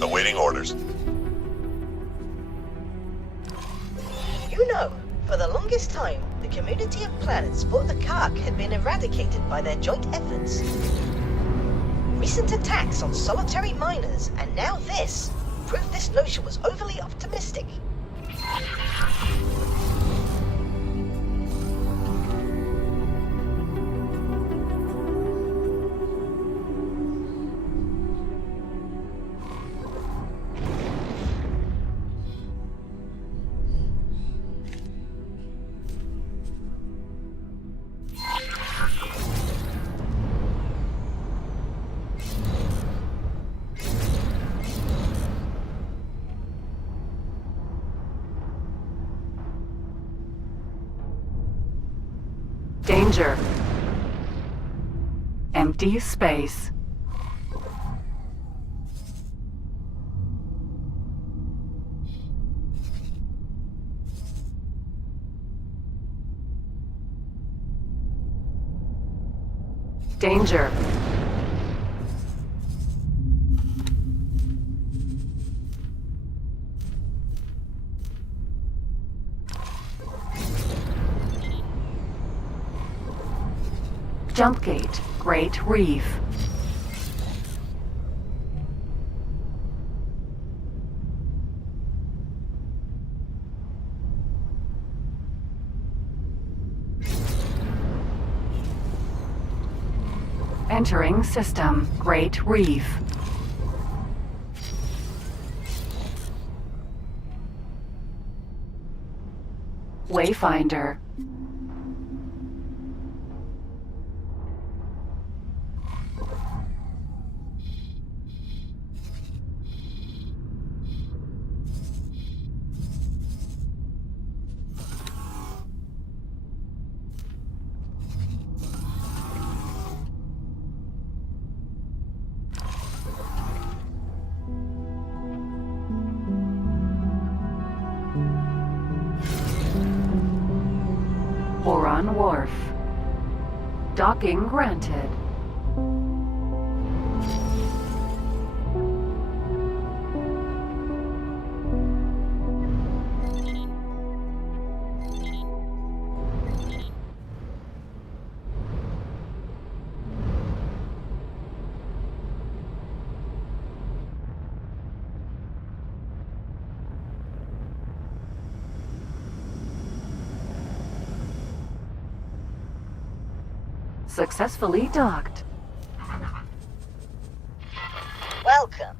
Awaiting orders. You know, for the longest time, the community of planets thought the Ka'ak had been eradicated by their joint efforts. Recent attacks on solitary miners, and now this, proved this notion was overly optimistic. Danger. Empty space. Danger. Jump gate, Great Reef. Entering system, Great Reef. Wayfinder. Boron Wharf. Docking granted. Successfully docked. Welcome.